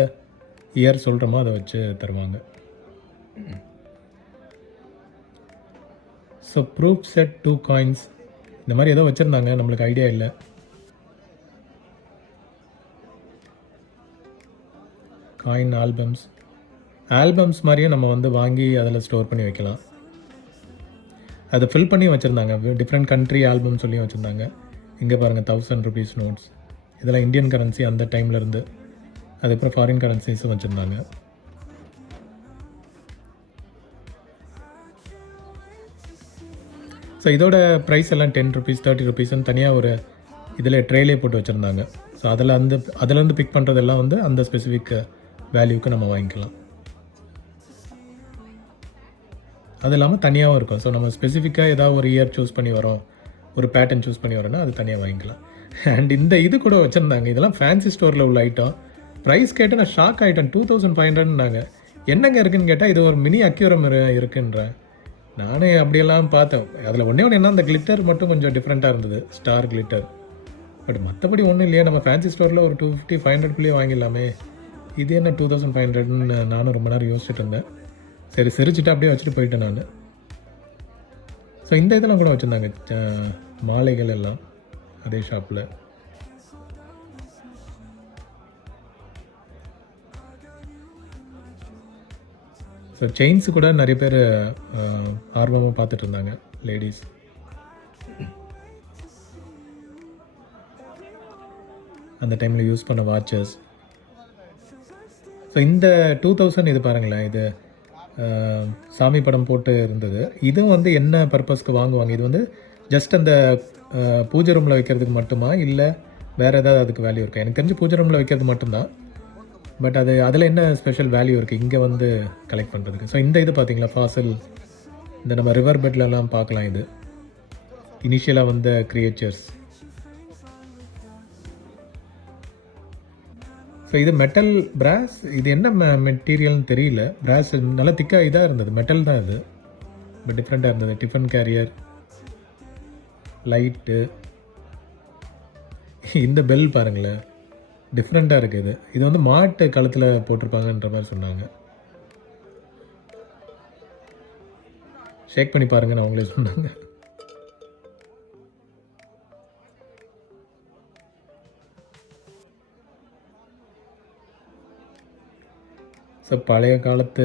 இயர் சொல்கிறோமோ அதை வச்சு தருவாங்க. ஸோ ப்ரூஃப் செட் 2 காயின்ஸ் இந்த மாதிரி ஏதோ வச்சுருந்தாங்க, நம்மளுக்கு ஐடியா இல்லை. காயின் ஆல்பம்ஸ் மாதிரியும் நம்ம வந்து வாங்கி அதில் ஸ்டோர் பண்ணி வைக்கலாம். அதை ஃபில் பண்ணி வச்சுருந்தாங்க, டிஃப்ரெண்ட் கண்ட்ரி ஆல்பம் சொல்லியும் வச்சுருந்தாங்க. இங்கே பாருங்கள் 1000 rupees நோட்ஸ், இதெல்லாம் இந்தியன் கரன்சி அந்த டைம்லேருந்து. அதுக்கப்புறம் ஃபாரின் கரன்சிஸும் வச்சுருந்தாங்க. ஸோ இதோட ப்ரைஸ் எல்லாம் 10 rupees 30 rupeesன்னு தனியாக ஒரு இதில் ட்ரேலே போட்டு வச்சுருந்தாங்க. ஸோ அதிலேருந்து பிக் பண்ணுறதெல்லாம் வந்து அந்த ஸ்பெசிஃபிக் வேல்யூக்கு நம்ம வாங்கிக்கலாம். அது இல்லாமல் தனியாகவும் இருக்கும். ஸோ நம்ம ஸ்பெசிஃபிக்காக ஏதாவது ஒரு இயர் சூஸ் பண்ணி வரோம், ஒரு பேட்டர்ன் சூஸ் பண்ணி வரோன்னா அது தனியாக வாங்கிக்கலாம். அண்ட் இந்த இது கூட வச்சுருந்தாங்க, இதெல்லாம் ஃபேன்சி ஸ்டோரில் உள்ள ஐட்டம். ப்ரைஸ் கேட்டு நான் ஷாக் ஆகிட்டேன். 2500ன்னாங்க. என்னங்க இருக்குன்னு கேட்டால் இது ஒரு மினி அக்யூரம் இருக்குன்றேன். நானே அப்படியெல்லாம் பார்த்தேன். அதில் ஒன்றே என்ன, அந்த கிளிட்டர் மட்டும் கொஞ்சம் டிஃப்ரெண்ட்டாக இருந்தது, ஸ்டார் கிளிட்டர். பட் மற்றபடி ஒன்றும் இல்லையா, நம்ம ஃபேன்சி ஸ்டோரில் ஒரு 250-500 வாங்கிடலாமே, இது என்ன 2500ன்னு நானும் ரொம்ப நேரம் யோசிச்சுட்டு இருந்தேன். சரி சிரிச்சுட்டு அப்படியே வச்சுட்டு போயிட்டேன் நான். ஸோ இந்த இதெல்லாம் கூட வச்சுருந்தாங்க, மாலைகள் எல்லாம் அதே ஷாப்பில். ஸோ செயின்ஸு கூட நிறைய பேர் ஆர்வமாக பார்த்துட்டு இருந்தாங்க, லேடிஸ். அந்த டைமில் யூஸ் பண்ண வாட்சஸ். ஸோ இந்த 2000 இது பாருங்களேன், இது சாமி படம் போட்டு இருந்தது. இதுவும் வந்து என்ன பர்பஸ்க்கு வாங்குவாங்க, இது வந்து ஜஸ்ட் அந்த பூஜை ரூமில் வைக்கிறதுக்கு மட்டுமா, இல்லை வேறு ஏதாவது அதுக்கு வேல்யூ இருக்கா? எனக்கு தெரிஞ்சு பூஜை ரூமில் வைக்கிறது மட்டும்தான். பட் அதில் என்ன ஸ்பெஷல் வேல்யூ இருக்குது இங்கே வந்து கலெக்ட் பண்ணுறதுக்கு? ஸோ இந்த இது பார்த்தீங்களா, ஃபாசில், இந்த நம்ம ரிவர் பெட்லலாம் பார்க்கலாம். இது இனிஷியலாக வந்த கிரியேச்சர்ஸ். ஸோ இது மெட்டல் பிராஸ். இது என்ன மெட்டீரியல்னு தெரியல. பிராஸ் நல்லா திக்காக இதாக இருந்தது, மெட்டல் தான் இது, பட் டிஃப்ரெண்ட்டாக இருந்தது. டிஃபன் கேரியர், லைட்டு, இந்த பெல் பாருங்களேன், டிஃப்ரெண்ட்டாக இருக்குது. இது வந்து மாட்டு கழுத்தில் போட்டிருப்பாங்கன்ற மாதிரி சொன்னாங்க. ஷேக் பண்ணி பாருங்கன்னு அவங்களே சொன்னாங்க. ஸோ பழைய காலத்து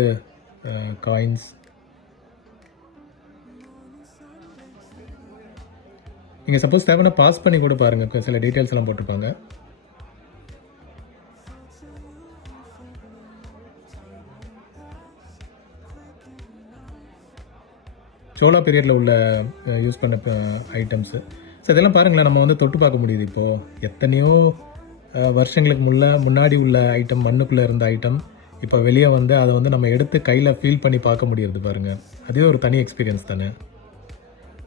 காயின்ஸ். நீங்கள் சப்போஸ் தேவைன்னா பாஸ் பண்ணி கூட பாருங்கள், சில டீட்டெயில்ஸ் எல்லாம் போட்டிருப்பாங்க. சோழா பீரியடில் உள்ள யூஸ் பண்ண ஐட்டம்ஸு. ஸோ இதெல்லாம் பாருங்களேன், நம்ம வந்து தொட்டு பார்க்க முடியுது. இப்போது எத்தனையோ வருஷங்களுக்கு முன்னாடி உள்ள ஐட்டம், மண்ணுக்குள்ளே இருந்த ஐட்டம் இப்போ வெளியே வந்து அதை வந்து நம்ம எடுத்து கையில் ஃபீல் பண்ணி பார்க்க முடியுது பாருங்கள். அதே ஒரு தனி எக்ஸ்பீரியன்ஸ் தானே.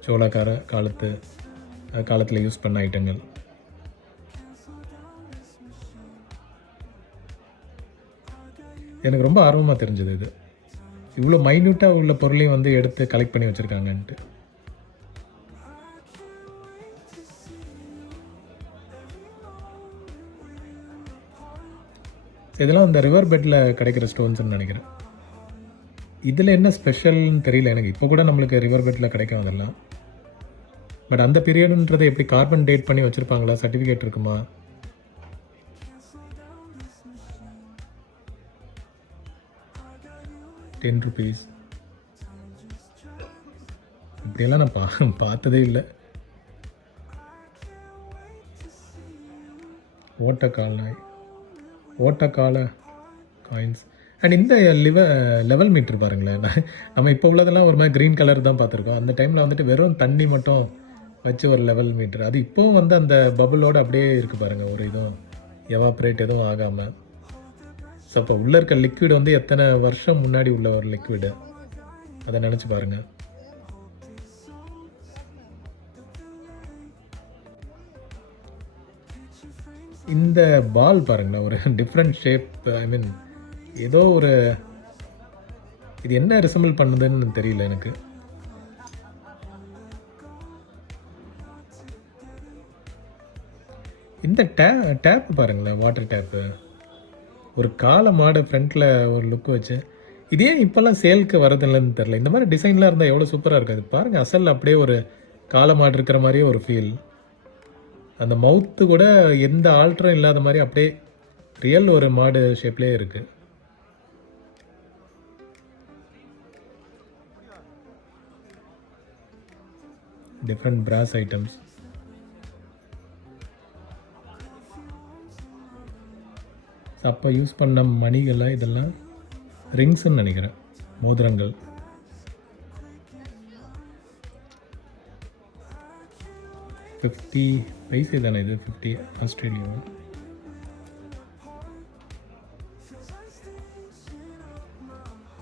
சோழக்கார காலத்தில் யூஸ் பண்ண ஐட்டங்கள். எனக்கு ரொம்ப ஆர்வமாக தெரிஞ்சது இது, இவ்வளோ மைன்யூட்டாக உள்ள பொருளையும் வந்து எடுத்து கலெக்ட் பண்ணி வச்சுருக்காங்கன்ட்டு. இதெல்லாம் இந்த ரிவர் பெட்டில் கிடைக்கிற ஸ்டோன்ஸ்ன்னு நினைக்கிறேன். இதில் என்ன ஸ்பெஷல்னு தெரியல எனக்கு. இப்போ கூட நம்மளுக்கு ரிவர் பெட்டில் கிடைக்கும் அதெல்லாம். பட் அந்த பீரியடுன்றதை எப்படி கார்பன் டேட் பண்ணி வச்சுருப்பாங்களா, சர்டிஃபிகேட் இருக்குமா? ₹10 இப்படியெல்லாம் நான் பார்த்ததே இல்லை. ஓட்டக்கால காயின்ஸ். அண்ட் இந்த லெவல் மீட்ரு பாருங்களேன். நம்ம இப்போ உள்ளதெல்லாம் ஒரு மாதிரி க்ரீன் கலர் தான் பார்த்துருக்கோம். அந்த டைமில் வந்துட்டு வெறும் தண்ணி மட்டும் வச்சு ஒரு லெவல் மீட்ரு. அது இப்போவும் வந்து அந்த பபுளோடு அப்படியே இருக்குது பாருங்கள், ஒரு இதுவும் எவாப்ரேட் எதுவும் ஆகாமல். ஸோ இப்போ உள்ளே இருக்க லிக்விட் வந்து எத்தனை வருஷம் முன்னாடி உள்ள ஒரு லிக்விடு, அதை நினச்சி பாருங்கள். இந்த பால் பாருங்களேன், ஒரு டிஃப்ரெண்ட் ஷேப். ஐ மீன் ஏதோ ஒரு இது என்ன ரிசம்பிள் பண்ணுதுன்னு தெரியல எனக்கு. இந்த டேப் பாருங்களேன், வாட்டர் டேப்பு. ஒரு காளை மாடு ஃப்ரண்ட்டில் ஒரு லுக் வச்சு, இது ஏன் இப்போல்லாம் சேலுக்கு வரதில்லைன்னு தெரில. இந்த மாதிரி டிசைன்லாம் இருந்தால் எவ்வளோ சூப்பராக இருக்காது பாருங்கள். அசல் அப்படியே ஒரு காளை மாடு இருக்கிற மாதிரியே ஒரு ஃபீல். அந்த மவுத்து கூட எந்த ஆல்டரும் இல்லாத மாதிரி அப்படியே ரியல் ஒரு மாடு ஷேப்லேயே இருக்குது. டிஃப்ரெண்ட் பிராஸ் ஐட்டம்ஸ். அப்போ யூஸ் பண்ண மணிகளை இதெல்லாம் ரிங்ஸ்ன்னு நினைக்கிறேன், மோதிரங்கள். $50 பைசே தானே இது, 50 Australia.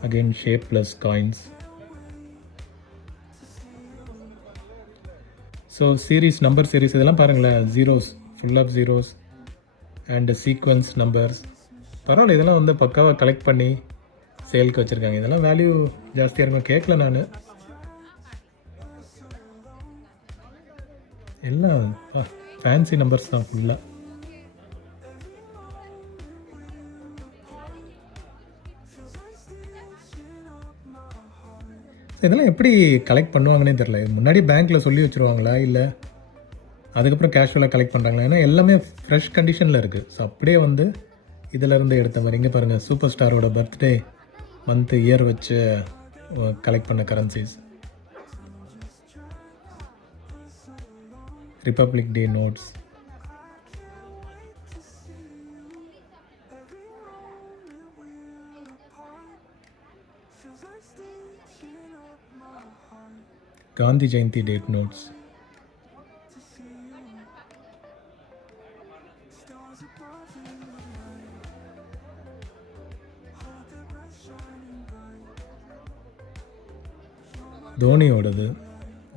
Again shapeless coins. So series, number series இதெல்லாம் பாருங்களேன், zeros, full of zeros and sequence numbers. பரவாயில்ல, இதெல்லாம் வந்து பக்காவாக கலெக்ட் பண்ணி சேலுக்கு வச்சுருக்காங்க. இதெல்லாம் வேல்யூ ஜாஸ்தியாக இருக்கும். கேட்கல நான், எல்லாம் ஃபேன்சி நம்பர்ஸ் தான் ஃபுல்லாக. இதெல்லாம் எப்படி கலெக்ட் பண்ணுவாங்கன்னே தெரில. முன்னாடி பேங்க்கில் சொல்லி வச்சுருவாங்களா, இல்லை அதுக்கப்புறம் கேஷுவலாக கலெக்ட் பண்ணுறாங்களா? ஏன்னா எல்லாமே ஃப்ரெஷ் கண்டிஷனில் இருக்குது. ஸோ அப்படியே வந்து இதிலேருந்து எடுத்த மாதிரி. இங்கே பாருங்கள், சூப்பர் ஸ்டாரோட பர்த்டே மந்த்து இயர் வச்சு கலெக்ட் பண்ண currencies. Republic day notes. Gandhi Jayanti date notes. தோனியோடது,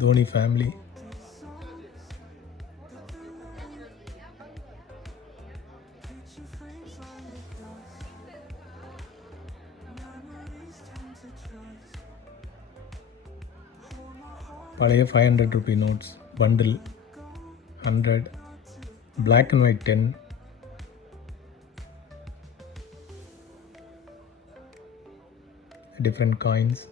தோனி ஃபேமிலி. பழைய 500 rupee notes bundle 100, black and white 10, different coins.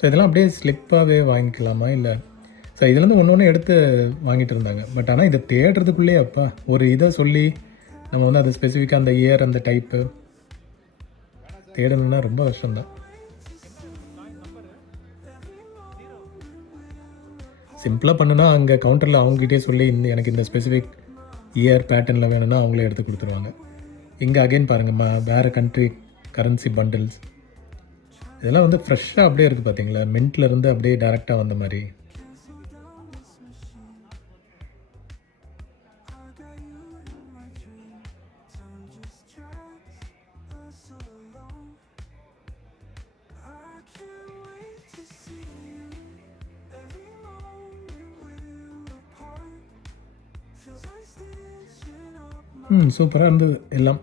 So இதெல்லாம் அப்படியே ஸ்லிப்பாகவே வாங்கிக்கலாமா, இல்லை? ஸோ இதுலேருந்து ஒன்று ஒன்று எடுத்து வாங்கிட்டு இருந்தாங்க. பட் ஆனால் இதை தேடுறதுக்குள்ளே அப்பா ஒரு இதை சொல்லி நம்ம வந்து அது ஸ்பெசிஃபிக்காக அந்த இயர் அந்த டைப்பு தேடணுன்னா ரொம்ப கஷ்டம்தான். சிம்பிளாக பண்ணுனா அங்கே கவுண்டரில் அவங்ககிட்டே சொல்லி எனக்கு இந்த ஸ்பெசிஃபிக் இயர் பேட்டர்னில் வேணும்னா அவங்களே எடுத்து கொடுத்துருவாங்க. இங்கே அகைன் பாருங்கள், வேறு கண்ட்ரி கரன்சி பண்டில்ஸ். இதெல்லாம் வந்து ஃப்ரெஷ்ஷாக அப்படியே இருக்குது பார்த்தீங்களா, மின்ட்லேருந்து அப்படியே டேரெக்டாக வந்த மாதிரி. சூப்பராக இருந்தது எல்லாம்.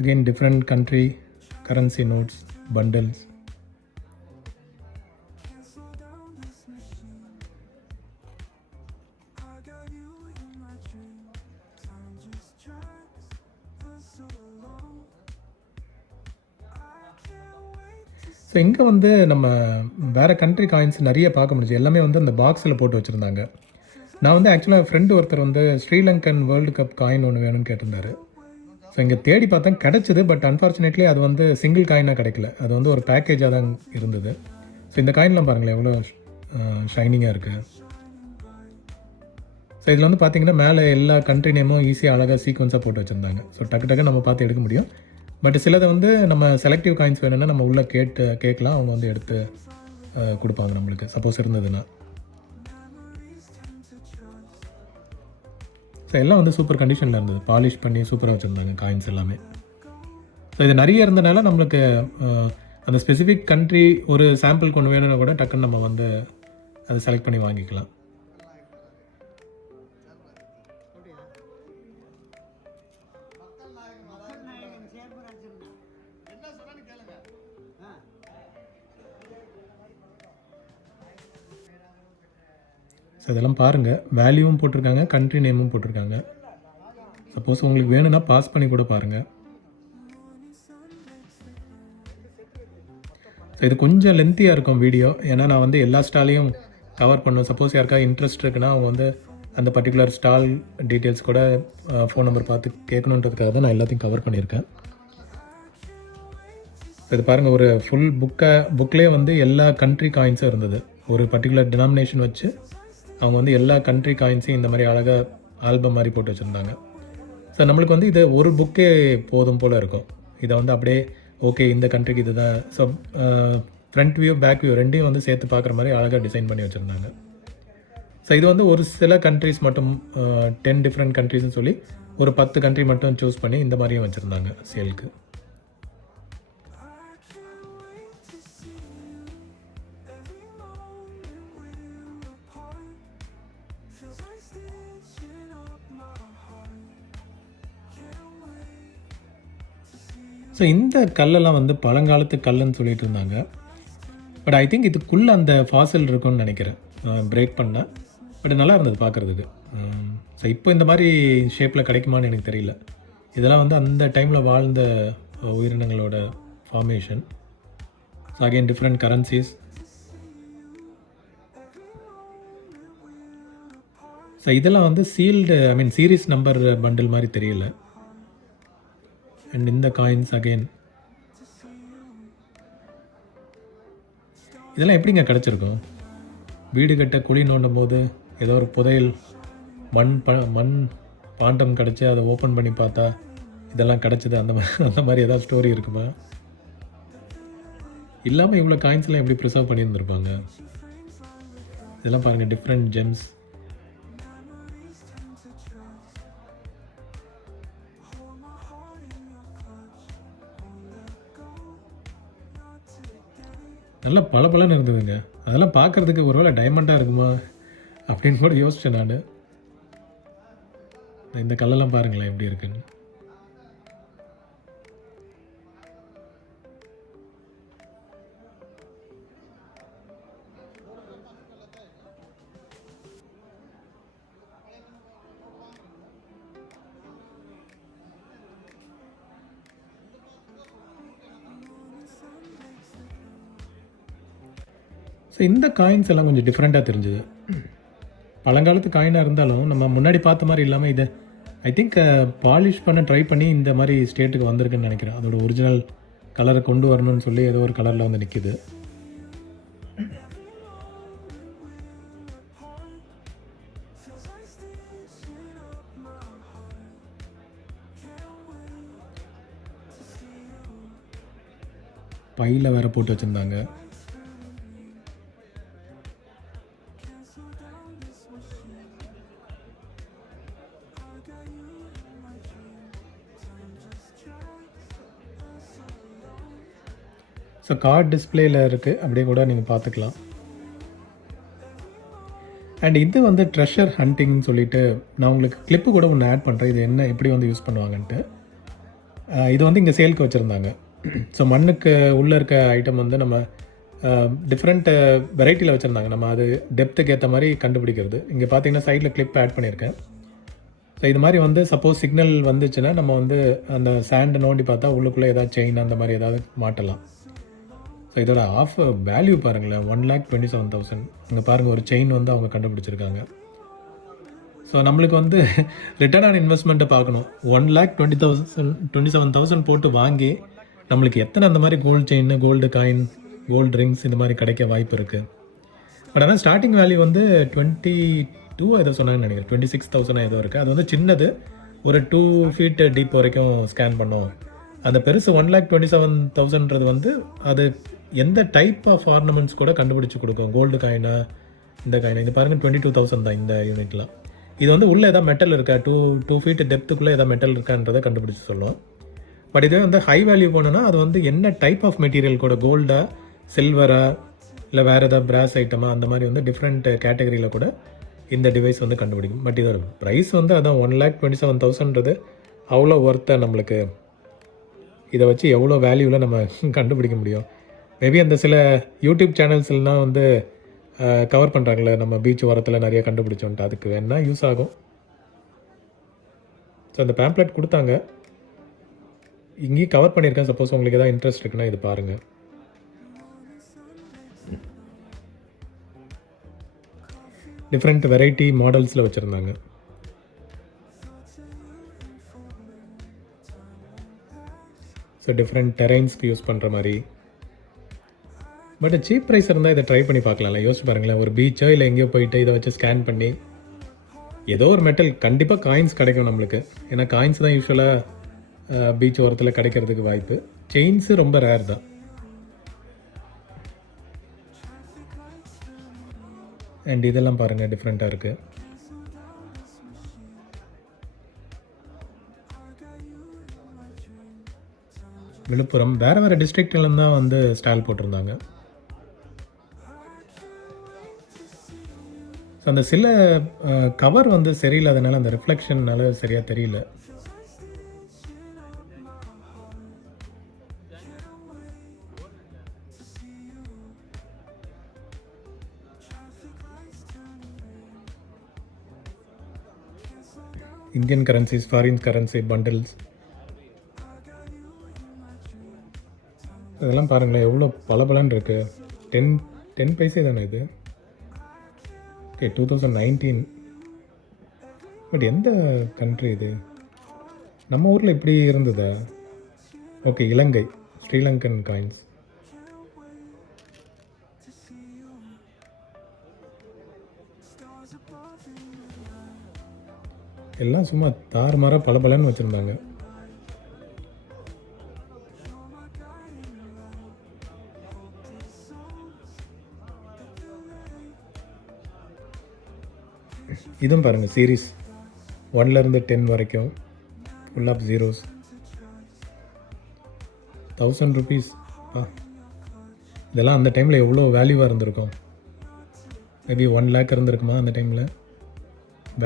Again different country currency notes bundles. So இங்கே வந்து நம்ம வேறு கண்ட்ரி காயின்ஸ் நிறைய பார்க்க முடிஞ்சு. எல்லாமே வந்து அந்த பாக்ஸில் போட்டு வச்சுருந்தாங்க. நான் வந்து ஆக்சுவலாக ஃப்ரெண்டு ஒருத்தர் வந்து ஸ்ரீலங்கன் வேர்ல்டு கப் காயின் ஒன்று வேணும்னு கேட்டிருந்தாரு. ஸோ இங்கே தேடி பார்த்தா கிடச்சிது. பட் அன்ஃபார்ச்சுனேட்லி அது வந்து சிங்கிள் காயினாக கிடைக்கல. அது வந்து ஒரு பேக்கேஜாக தான் இருந்தது. ஸோ இந்த காயின்லாம் பாருங்களேன் எவ்வளோ ஷைனிங்காக இருக்குது. ஸோ இதில் வந்து பார்த்தீங்கன்னா மேலே எல்லா கண்ட்ரி நேமும் ஈஸியாக அழகாக சீக்வன்ஸாக போட்டு வச்சுருந்தாங்க. ஸோ டக்கு டக்கு நம்ம பார்த்து எடுக்க முடியும். பட் சிலதை வந்து நம்ம செலக்டிவ் காயின்ஸ் வேணும்னா நம்ம உள்ளே கேட்கலாம், அவங்க வந்து எடுத்து கொடுப்பாங்க நம்மளுக்கு சப்போஸ் இருந்ததுன்னா. ஸோ எல்லாம் வந்து சூப்பர் கண்டிஷனில் இருந்தது, பாலிஷ் பண்ணி சூப்பராக வச்சுருந்தாங்க காயின்ஸ் எல்லாமே. ஸோ இது நிறைய இருந்தனால நம்மளுக்கு அந்த ஸ்பெசிஃபிக் கண்ட்ரி ஒரு சாம்பிள் கொண்டு வேணும்னா கூட டக்குன்னு நம்ம வந்து அதை செலக்ட் பண்ணி வாங்கிக்கலாம். ஸோ இதெல்லாம் பாருங்கள், வேல்யூவும் போட்டிருக்காங்க, கண்ட்ரி நேமும் போட்டிருக்காங்க. சப்போஸ் உங்களுக்கு வேணும்னா பாஸ் பண்ணி கூட பாருங்கள். ஸோ இது கொஞ்சம் லென்த்தியாக இருக்கும் வீடியோ, ஏன்னா நான் வந்து எல்லா ஸ்டாலையும் கவர் பண்ணுவேன். சப்போஸ் யாருக்காவது இன்ட்ரெஸ்ட் இருக்குன்னா அவங்க வந்து அந்த பர்டிகுலர் ஸ்டால் டீட்டெயில்ஸ் கூட ஃபோன் நம்பர் பார்த்து கேட்கணுன்றதுக்காக தான் நான் எல்லாத்தையும் கவர் பண்ணியிருக்கேன். இது பாருங்கள், ஒரு ஃபுல் புக்லேயே வந்து எல்லா கண்ட்ரி காயின்ஸும் இருந்தது. ஒரு பர்டிகுலர் டினாமினேஷன் வச்சு அவங்க வந்து எல்லா கண்ட்ரி காயின்ஸையும் இந்த மாதிரி அழகாக ஆல்பம் மாதிரி போட்டு வச்சுருந்தாங்க. ஸோ நம்மளுக்கு வந்து இது ஒரு புக்கே போதும் போல் இருக்கும். இதை வந்து அப்படியே ஓகே இந்த கண்ட்ரிக்கு இது தான். So front view back view ரெண்டையும் வந்து சேர்த்து பார்க்குற மாதிரி அழகாக டிசைன் பண்ணி வச்சுருந்தாங்க. ஸோ இது வந்து ஒரு சில கண்ட்ரிஸ் மட்டும் 10 டிஃப்ரெண்ட் கண்ட்ரிஸ்னு சொல்லி ஒரு 10 கண்ட்ரி மட்டும் சூஸ் பண்ணி இந்த மாதிரியும் வச்சுருந்தாங்க சேலுக்கு. ஸோ இந்த கல்லெல்லாம் வந்து பழங்காலத்து கல்லுன்னு சொல்லிட்டு இருந்தாங்க. பட் ஐ திங்க் இதுக்குள்ளே அந்த ஃபாசில் இருக்குன்னு நினைக்கிறேன், பிரேக் பண்ணேன். பட் நல்லா இருந்தது பார்க்குறதுக்கு. ஸோ இப்போ இந்த மாதிரி ஷேப்பில் கிடைக்குமான்னு எனக்கு தெரியல. இதெல்லாம் வந்து அந்த டைமில் வாழ்ந்த உயிரினங்களோட formation. So again different currencies. So இதெல்லாம் வந்து sealed, I mean series number bundle மாதிரி தெரியல. அண்ட் இந்த காயின்ஸ் அகெயின் இதெல்லாம் எப்படிங்க கிடச்சிருக்கும்? வீடு கட்ட குழி நோண்டும் போது ஏதோ ஒரு புதையல் மண் பாண்டம் கிடச்சி அதை ஓப்பன் பண்ணி பார்த்தா இதெல்லாம் கிடச்சிது, அந்த மாதிரி ஏதாவது ஸ்டோரி இருக்குமா? இல்லாமல் இவ்வளோ காயின்ஸ்லாம் எப்படி ப்ரிசர்வ் பண்ணியிருந்துருப்பாங்க? இதெல்லாம் பாருங்கள், டிஃப்ரெண்ட் ஜெம்ஸ். நல்லா பளபளன்னு இருந்ததுங்க. அதெல்லாம் பார்க்குறதுக்கு ஒருவேளை டைமண்டாக இருக்குமா அப்படின்னு கூட யோசித்தேன் நான். இந்த கல்லெல்லாம் பாருங்களேன் எப்படி இருக்குன்னு. ஸோ இந்த காயின்ஸ் எல்லாம் கொஞ்சம் டிஃப்ரெண்ட்டாக தெரிஞ்சுது. பழங்காலத்து காயினாக இருந்தாலும் நம்ம முன்னாடி பார்த்த மாதிரி இல்லாமல் இதை ஐ திங்க் பாலிஷ் பண்ண ட்ரை பண்ணி இந்த மாதிரி ஸ்டேட்டுக்கு வந்திருக்குன்னு நினைக்கிறேன். அதோட ஒரிஜினல் கலரை கொண்டு வரணும்னு சொல்லி ஏதோ ஒரு கலரில் வந்து நிற்கிது. பையில் வேற போட்டு வச்சுருந்தாங்க. ஸோ கார்டு டிஸ்பிளேயில் இருக்குது, அப்படியே கூட நீங்கள் பார்த்துக்கலாம். அண்ட் இது வந்து ட்ரெஷர் ஹண்டிங்னு சொல்லிட்டு நான் உங்களுக்கு கிளிப்பு கூட ஒன்று ஆட் பண்ணுறேன். இது என்ன எப்படி வந்து யூஸ் பண்ணுவாங்கன்ட்டு. இது வந்து இங்கே சேலுக்கு வச்சுருந்தாங்க. ஸோ மண்ணுக்கு உள்ளே இருக்க ஐட்டம் வந்து நம்ம டிஃப்ரெண்ட் வெரைட்டியில் வச்சுருந்தாங்க. நம்ம அது டெப்த்துக்கு ஏற்ற மாதிரி கண்டுபிடிக்கிறது. இங்கே பார்த்தீங்கன்னா சைடில் கிளிப் ஆட் பண்ணியிருக்கேன். ஸோ இது மாதிரி வந்து சப்போஸ் சிக்னல் வந்துச்சுன்னா நம்ம வந்து அந்த சாண்டை நோண்டி பார்த்தா உள்ளுக்குள்ளே ஏதாவது செயின் அந்த மாதிரி ஏதாவது மாட்டலாம். ஸோ இதோட வேல்யூ பாருங்களேன், 1,27,000. இங்கே பாருங்கள், ஒரு செயின் வந்து அவங்க கண்டுபிடிச்சிருக்காங்க. ஸோ நம்மளுக்கு வந்து ரிட்டர்ன் ஆன் இன்வெஸ்ட்மெண்ட்டை பார்க்கணும். 1,27,000 போட்டு வாங்கி நம்மளுக்கு எத்தனை அந்த மாதிரி gold chain, gold coin, gold rings இந்த மாதிரி கிடைக்க வாய்ப்பு இருக்குது. பட் ஆனால் ஸ்டார்டிங் வேல்யூ வந்து 22 ஏதோ சொன்னாங்கன்னு நினைக்கிறேன், 26,000 ஏதோ இருக்குது. அது வந்து சின்னது, ஒரு 2 feet டீப் வரைக்கும் ஸ்கேன் பண்ணோம் அந்த பெருசு 1,27,000 வந்து அது எந்த டைப் ஆஃப் ஆர்னமெண்ட்ஸ் கூட கண்டுபிடிச்சி கொடுக்கும். கோல்டு காயினா இந்த காயினா, இது பாருங்கள் 22,000 தான் இந்த யூனிட்லாம். இது வந்து உள்ளே எதாவது மெட்டல் இருக்கா, 2 ஃபீட் டெப்த்துக்குள்ளே எதாவது மெட்டல் இருக்கான்றதை கண்டுபிடிச்சி சொல்லும். பட் இதுவே வந்து ஹை வேல்யூ போனோன்னா அது வந்து என்ன டைப் ஆஃப் மெட்டீரியல் கூட, கோல்டா, சில்வரா, இல்லை வேறு ஏதாவது பிராஸ் ஐட்டமா, அந்த மாதிரி வந்து டிஃப்ரெண்ட் கேட்டகரியில் கூட இந்த டிவைஸ் வந்து கண்டுபிடிக்கும். பட் இதோட ப்ரைஸ் வந்து அதான் 1,27,000 அவ்வளோ ஒர்த்தை நம்மளுக்கு. இதை வச்சு எவ்வளோ வேல்யூவில் நம்ம கண்டுபிடிக்க முடியும். மேபி அந்த சில யூடியூப் சேனல்ஸ்லாம் வந்து கவர் பண்ணுறாங்களே, நம்ம பீச் ஓரத்தில் நிறைய கண்டுபிடிச்சோன்ட்டு, அதுக்கு வேணால் யூஸ் ஆகும். ஸோ அந்த பேம்ப்ளெட் கொடுத்தாங்க, இங்கேயும் கவர் பண்ணியிருக்கேன். சப்போஸ் உங்களுக்கு எதாவது இன்ட்ரெஸ்ட் இருக்குன்னா இது பாருங்கள். டிஃப்ரெண்ட் வெரைட்டி மாடல்ஸில் வச்சுருந்தாங்க. ஸோ டிஃப்ரெண்ட் டெரைன்ஸ்க்கு யூஸ் பண்ணுற மாதிரி. பட் சீப் ப்ரைஸ் இருந்தால் இதை ட்ரை பண்ணி பார்க்கலாம்ல. யோசிச்சு பாருங்களேன், ஒரு பீச்சோ இல்லை எங்கேயோ போயிட்டு இதை வச்சு ஸ்கேன் பண்ணி ஏதோ ஒரு மெட்டல் கண்டிப்பாக காயின்ஸ் கிடைக்கும் நம்மளுக்கு. ஏன்னா காயின்ஸ் தான் யூஸ்வலாக பீச் ஓரத்தில் கிடைக்கிறதுக்கு வாய்ப்பு. செயின்ஸு ரொம்ப ரேர் தான். அண்ட் இதெல்லாம் பாருங்கள், டிஃப்ரெண்ட்டாக இருக்குது. விழுப்புரம் வேறு டிஸ்ட்ரிக்ட்லேருந்து தான் வந்து ஸ்டால் போட்டிருந்தாங்க. ஸோ அந்த சில கவர் வந்து சரியில்லாதனால அந்த ரிஃப்ளெக்ஷன்னால சரியாக தெரியல. Indian currencies, foreign currency bundles, இதெல்லாம் பாருங்களேன் எவ்வளோ பலபலன்னு இருக்குது. 10 பைசே தானே இது. ஓகே, 2019. பட் எந்த கண்ட்ரி இது? நம்ம ஊரில் இப்படி இருந்ததா? ஓகே, இலங்கை, ஸ்ரீலங்கன் காயின்ஸ். எல்லாம் சும்மா தாறுமாறாக பலபலன்னு வச்சுருந்தாங்க. இதுவும் பாருங்கள், சீரீஸ் 1லேருந்து 10 வரைக்கும் ஃபுல் ஆஃப் ஜீரோஸ். 1000 ருபீஸ். இதெல்லாம் அந்த டைமில் எவ்வளோ வேல்யூவாக இருந்திருக்கும். மேபி 1 லேக் இருந்திருக்குமா அந்த டைமில்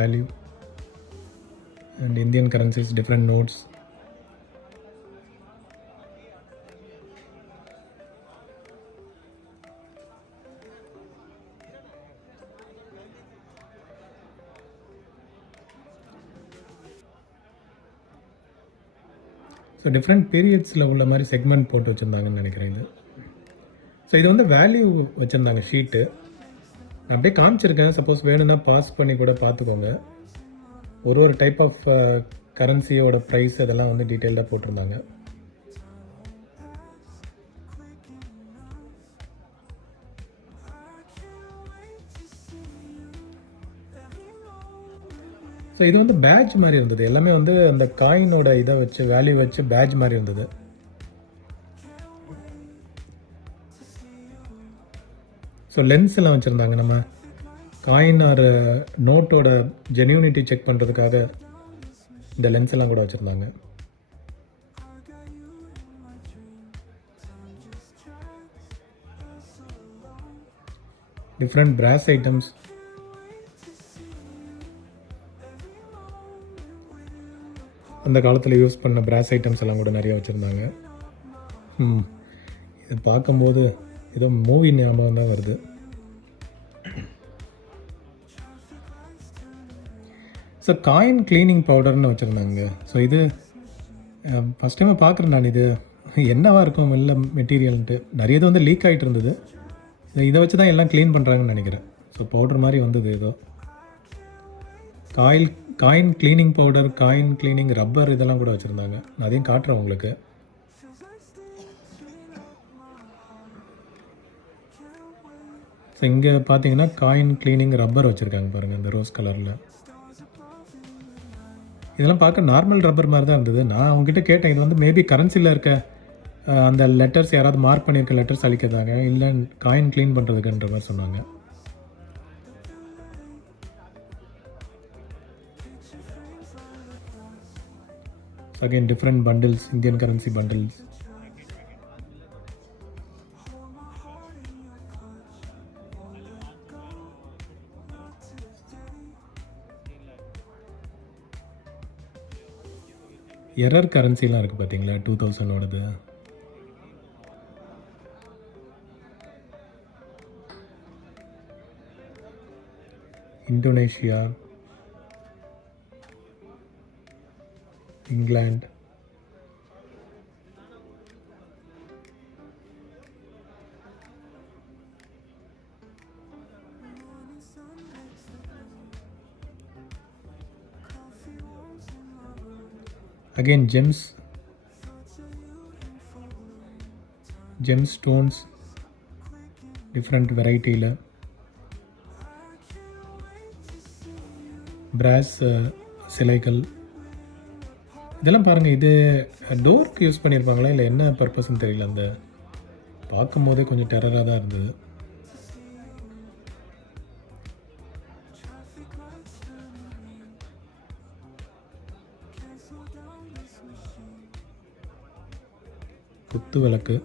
value. And Indian currencies, different notes. So different பீரியட்ஸில் உள்ள மாதிரி செக்மெண்ட் போட்டு வச்சுருந்தாங்கன்னு நினைக்கிறேன் இது. ஸோ இது வந்து வேல்யூ வச்சுருந்தாங்க ஷீட்டு. நான் அப்படியே காமிச்சிருக்கேன், சப்போஸ் வேணும்னா பாஸ் பண்ணி கூட பார்த்துக்கோங்க. ஒரு டைப் ஆஃப் கரன்சியோட ப்ரைஸ் இதெல்லாம் வந்து டீட்டெயில்டாக போட்டிருந்தாங்க. ஸோ இது வந்து பேட்ச் மாதிரி இருந்தது. எல்லாமே வந்து அந்த காயினோட இதை வச்சு, வேல்யூ வச்சு பேட்ச் மாதிரி இருந்தது. ஸோ லென்ஸ் எல்லாம் வச்சுருந்தாங்க. நம்ம காயின் ஆர் நோட்டோட ஜென்யூனிட்டி செக் பண்ணுறதுக்காக இந்த லென்ஸ் எல்லாம் கூட வச்சுருந்தாங்க. டிஃப்ரெண்ட் பிராஸ் ஐட்டம்ஸ். அந்த காலத்தில் யூஸ் பண்ண பிராஸ் ஐட்டம்ஸ் எல்லாம் கூட நிறைய வச்சுருந்தாங்க. இதை பார்க்கும்போது ஏதோ மூவி ஞாபகம் தான் வருது. ஸோ காயின் க்ளீனிங் பவுடர்னு வச்சுருந்தாங்க. ஸோ இது ஃபஸ்ட் டைம் பார்க்குறேன் நான். இது என்னவாக இருக்கும் வெளில மெட்டீரியல்ன்ட்டு. நிறைய இது வந்து லீக் ஆகிட்டு இருந்தது. இதை வச்சு தான் எல்லாம் க்ளீன் பண்ணுறாங்கன்னு நினைக்கிறேன். ஸோ பவுடர் மாதிரி வந்தது ஏதோ. Coin cleaning powder, coin cleaning rubber இதெல்லாம் கூட வச்சுருந்தாங்க. நான் அதையும் காட்டுறேன் உங்களுக்கு. ஸோ இங்கே பார்த்தீங்கன்னா காயின் க்ளீனிங் ரப்பர் வச்சுருக்காங்க பாருங்கள், இந்த ரோஸ் கலரில். இதெல்லாம் பார்க்க நார்மல் ரப்பர் மாதிரி தான் இருந்தது. நான் அவங்ககிட்ட கேட்டேன், இது வந்து மேபி கரன்சியில் இருக்க அந்த லெட்டர்ஸ் யாராவது மார்க் பண்ணியிருக்க லெட்டர்ஸ் அழிக்கிறதாங்க, இல்லை காயின் க்ளீன் பண்ணுறதுக்குன்ற மாதிரி சொன்னாங்க. Again different bundles, Indian currency bundles. Error கரன்சிலாம் இருக்குது பார்த்தீங்களா, 2000ஓடது. Indonesia, England, again gemstones different வெரைட்டியில், பிராஸ் சிலைகள். இதெல்லாம் பாருங்கள், இது டோருக்கு யூஸ் பண்ணியிருப்பாங்களா இல்லை என்ன பர்பஸ்ன்னு தெரியல. அந்த பார்க்கும்போதே கொஞ்சம் டெரராக தான் இருந்தது. குத்து விளக்கு,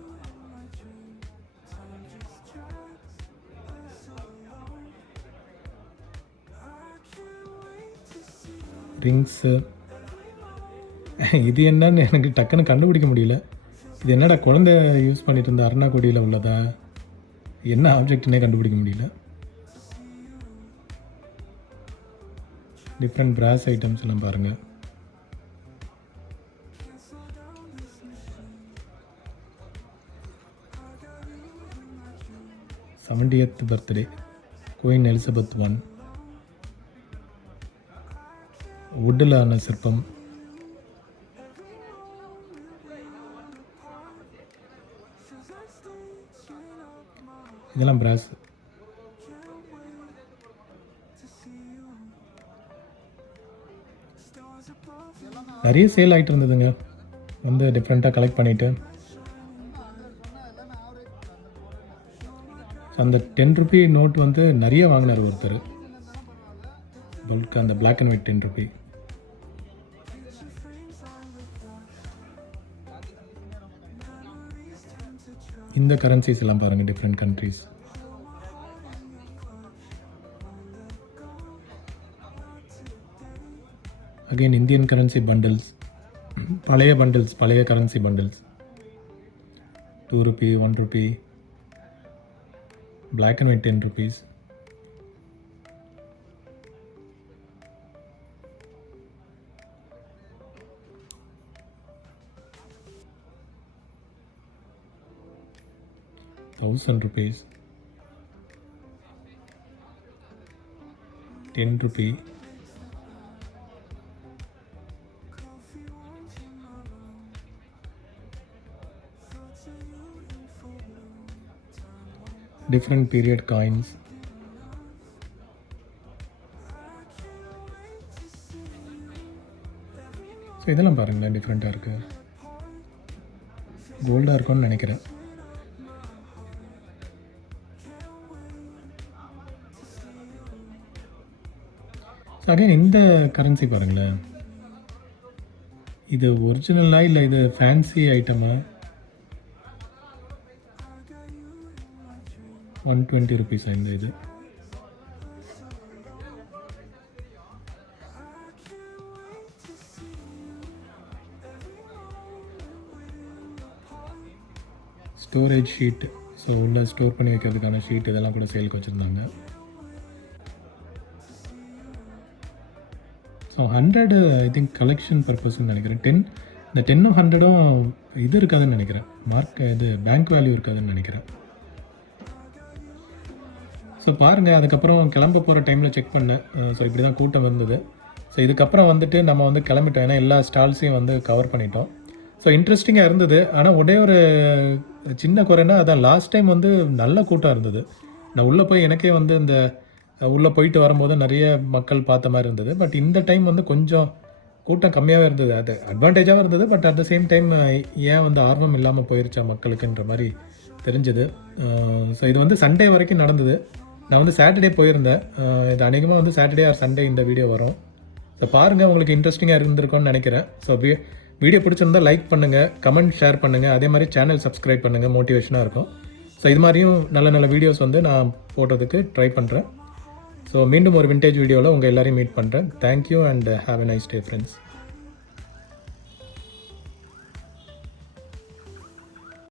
ரிங்ஸு. இது என்னன்னு எனக்கு டக்குன்னு கண்டுபிடிக்க முடியல. இது என்னடா குழந்தை யூஸ் பண்ணிட்டு இருந்த அருணாக்குடியில் உள்ளதா, என்ன ஆப்ஜெக்ட்னே கண்டுபிடிக்க முடியல. டிஃப்ரெண்ட் பிராஸ் ஐட்டம்ஸ் எல்லாம் பாருங்கள். Seventieth birthday queen Elizabeth I. வுட்டில் ஆன சிற்பம். இதெல்லாம் பிராஸ். நிறைய சேல் ஆகிட்டு இருந்ததுங்க, வந்து டிஃப்ரெண்ட்டாக கலெக்ட் பண்ணிவிட்டு. அந்த 10 ரூபி நோட் வந்து நிறைய வாங்கினார் ஒருத்தர், பல்க், அந்த பிளாக் அண்ட் ஒயிட் 10 ரூபி. இந்த கரன்சிஸ் எல்லாம் பாருங்கள், different countries. Again Indian currency bundles, பழைய பண்டில்ஸ், பழைய currency bundles. 2 Ruby, 1 Ruby, black and white 10 rupees. ₹1,000, 10 rupee, different period coins. So இதெல்லாம் பாருங்களேன், டிஃப்ரெண்ட்டாக இருக்குது. கோல்டாக இருக்கும்னு நினைக்கிறேன். அகைன் இந்த கரன்சி பாருங்களேன், இது ஒரிஜினலாக இல்லை இது ஃபேன்சி ஐட்டமா? 120 rupees இந்த இது. ஸ்டோரேஜ் ஷீட், ஸோ உள்ள ஸ்டோர் பண்ணி வைக்கிறதுக்கான ஷீட், இதெல்லாம் கூட சேலுக்கு வச்சுருந்தாங்க. ஸோ 100 ஐ திங்க் கலெக்ஷன் பர்பஸ்ன்னு நினைக்கிறேன். இந்த 10ம் 100ம் இது இருக்காதுன்னு நினைக்கிறேன், மார்க் இது பேங்க் வேல்யூ இருக்காதுன்னு நினைக்கிறேன். ஸோ பாருங்கள், அதுக்கப்புறம் கிளம்ப போகிற டைமில் செக் பண்ணேன். ஸோ இப்படி தான் கூட்டம் இருந்தது. ஸோ இதுக்கப்புறம் வந்துட்டு நம்ம வந்து கிளம்பிட்டோம், ஏன்னா எல்லா ஸ்டால்ஸையும் வந்து கவர் பண்ணிட்டோம். ஸோ இன்ட்ரெஸ்டிங்காக இருந்தது. ஆனால் ஒரே ஒரு சின்ன குறைன்னா, அதான் லாஸ்ட் டைம் வந்து நல்ல கூட்டம் இருந்தது. நான் உள்ளே போய் எனக்கே வந்து இந்த உள்ளே போயிட்டு வரும்போது நிறைய மக்கள் பார்த்த மாதிரி இருந்தது. பட் இந்த டைம் வந்து கொஞ்சம் கூட்டம் கம்மியாகவே இருந்தது. அது அட்வான்டேஜாகவும் இருந்தது. But at the same time ஏன் வந்து ஆர்வம் இல்லாமல் போயிருச்சா மக்களுக்குன்ற மாதிரி தெரிஞ்சுது. ஸோ இது வந்து சண்டே வரைக்கும் நடந்தது. நான் வந்து சாட்டர்டே போயிருந்தேன். இது அநேகமாக வந்து சாட்டர்டே ஆர் சண்டே இந்த வீடியோ வரும். ஸோ பாருங்கள், உங்களுக்கு இன்ட்ரெஸ்டிங்காக இருந்திருக்கும்னு நினைக்கிறேன். ஸோ வீடியோ பிடிச்சிருந்தால் லைக் பண்ணுங்கள், கமெண்ட் ஷேர் பண்ணுங்கள், அதே மாதிரி சேனல் சப்ஸ்கிரைப் பண்ணுங்கள், மோட்டிவேஷனாக இருக்கும். ஸோ இது மாதிரியும் நல்ல நல்ல வீடியோஸ் வந்து நான் போடுறதுக்கு ட்ரை பண்ணுறேன். ஸோ மீண்டும் ஒரு விண்டேஜ் வீடியோவில் உங்கள் எல்லாரையும் மீட் பண்ணுறேன். Thank you and have a nice day friends.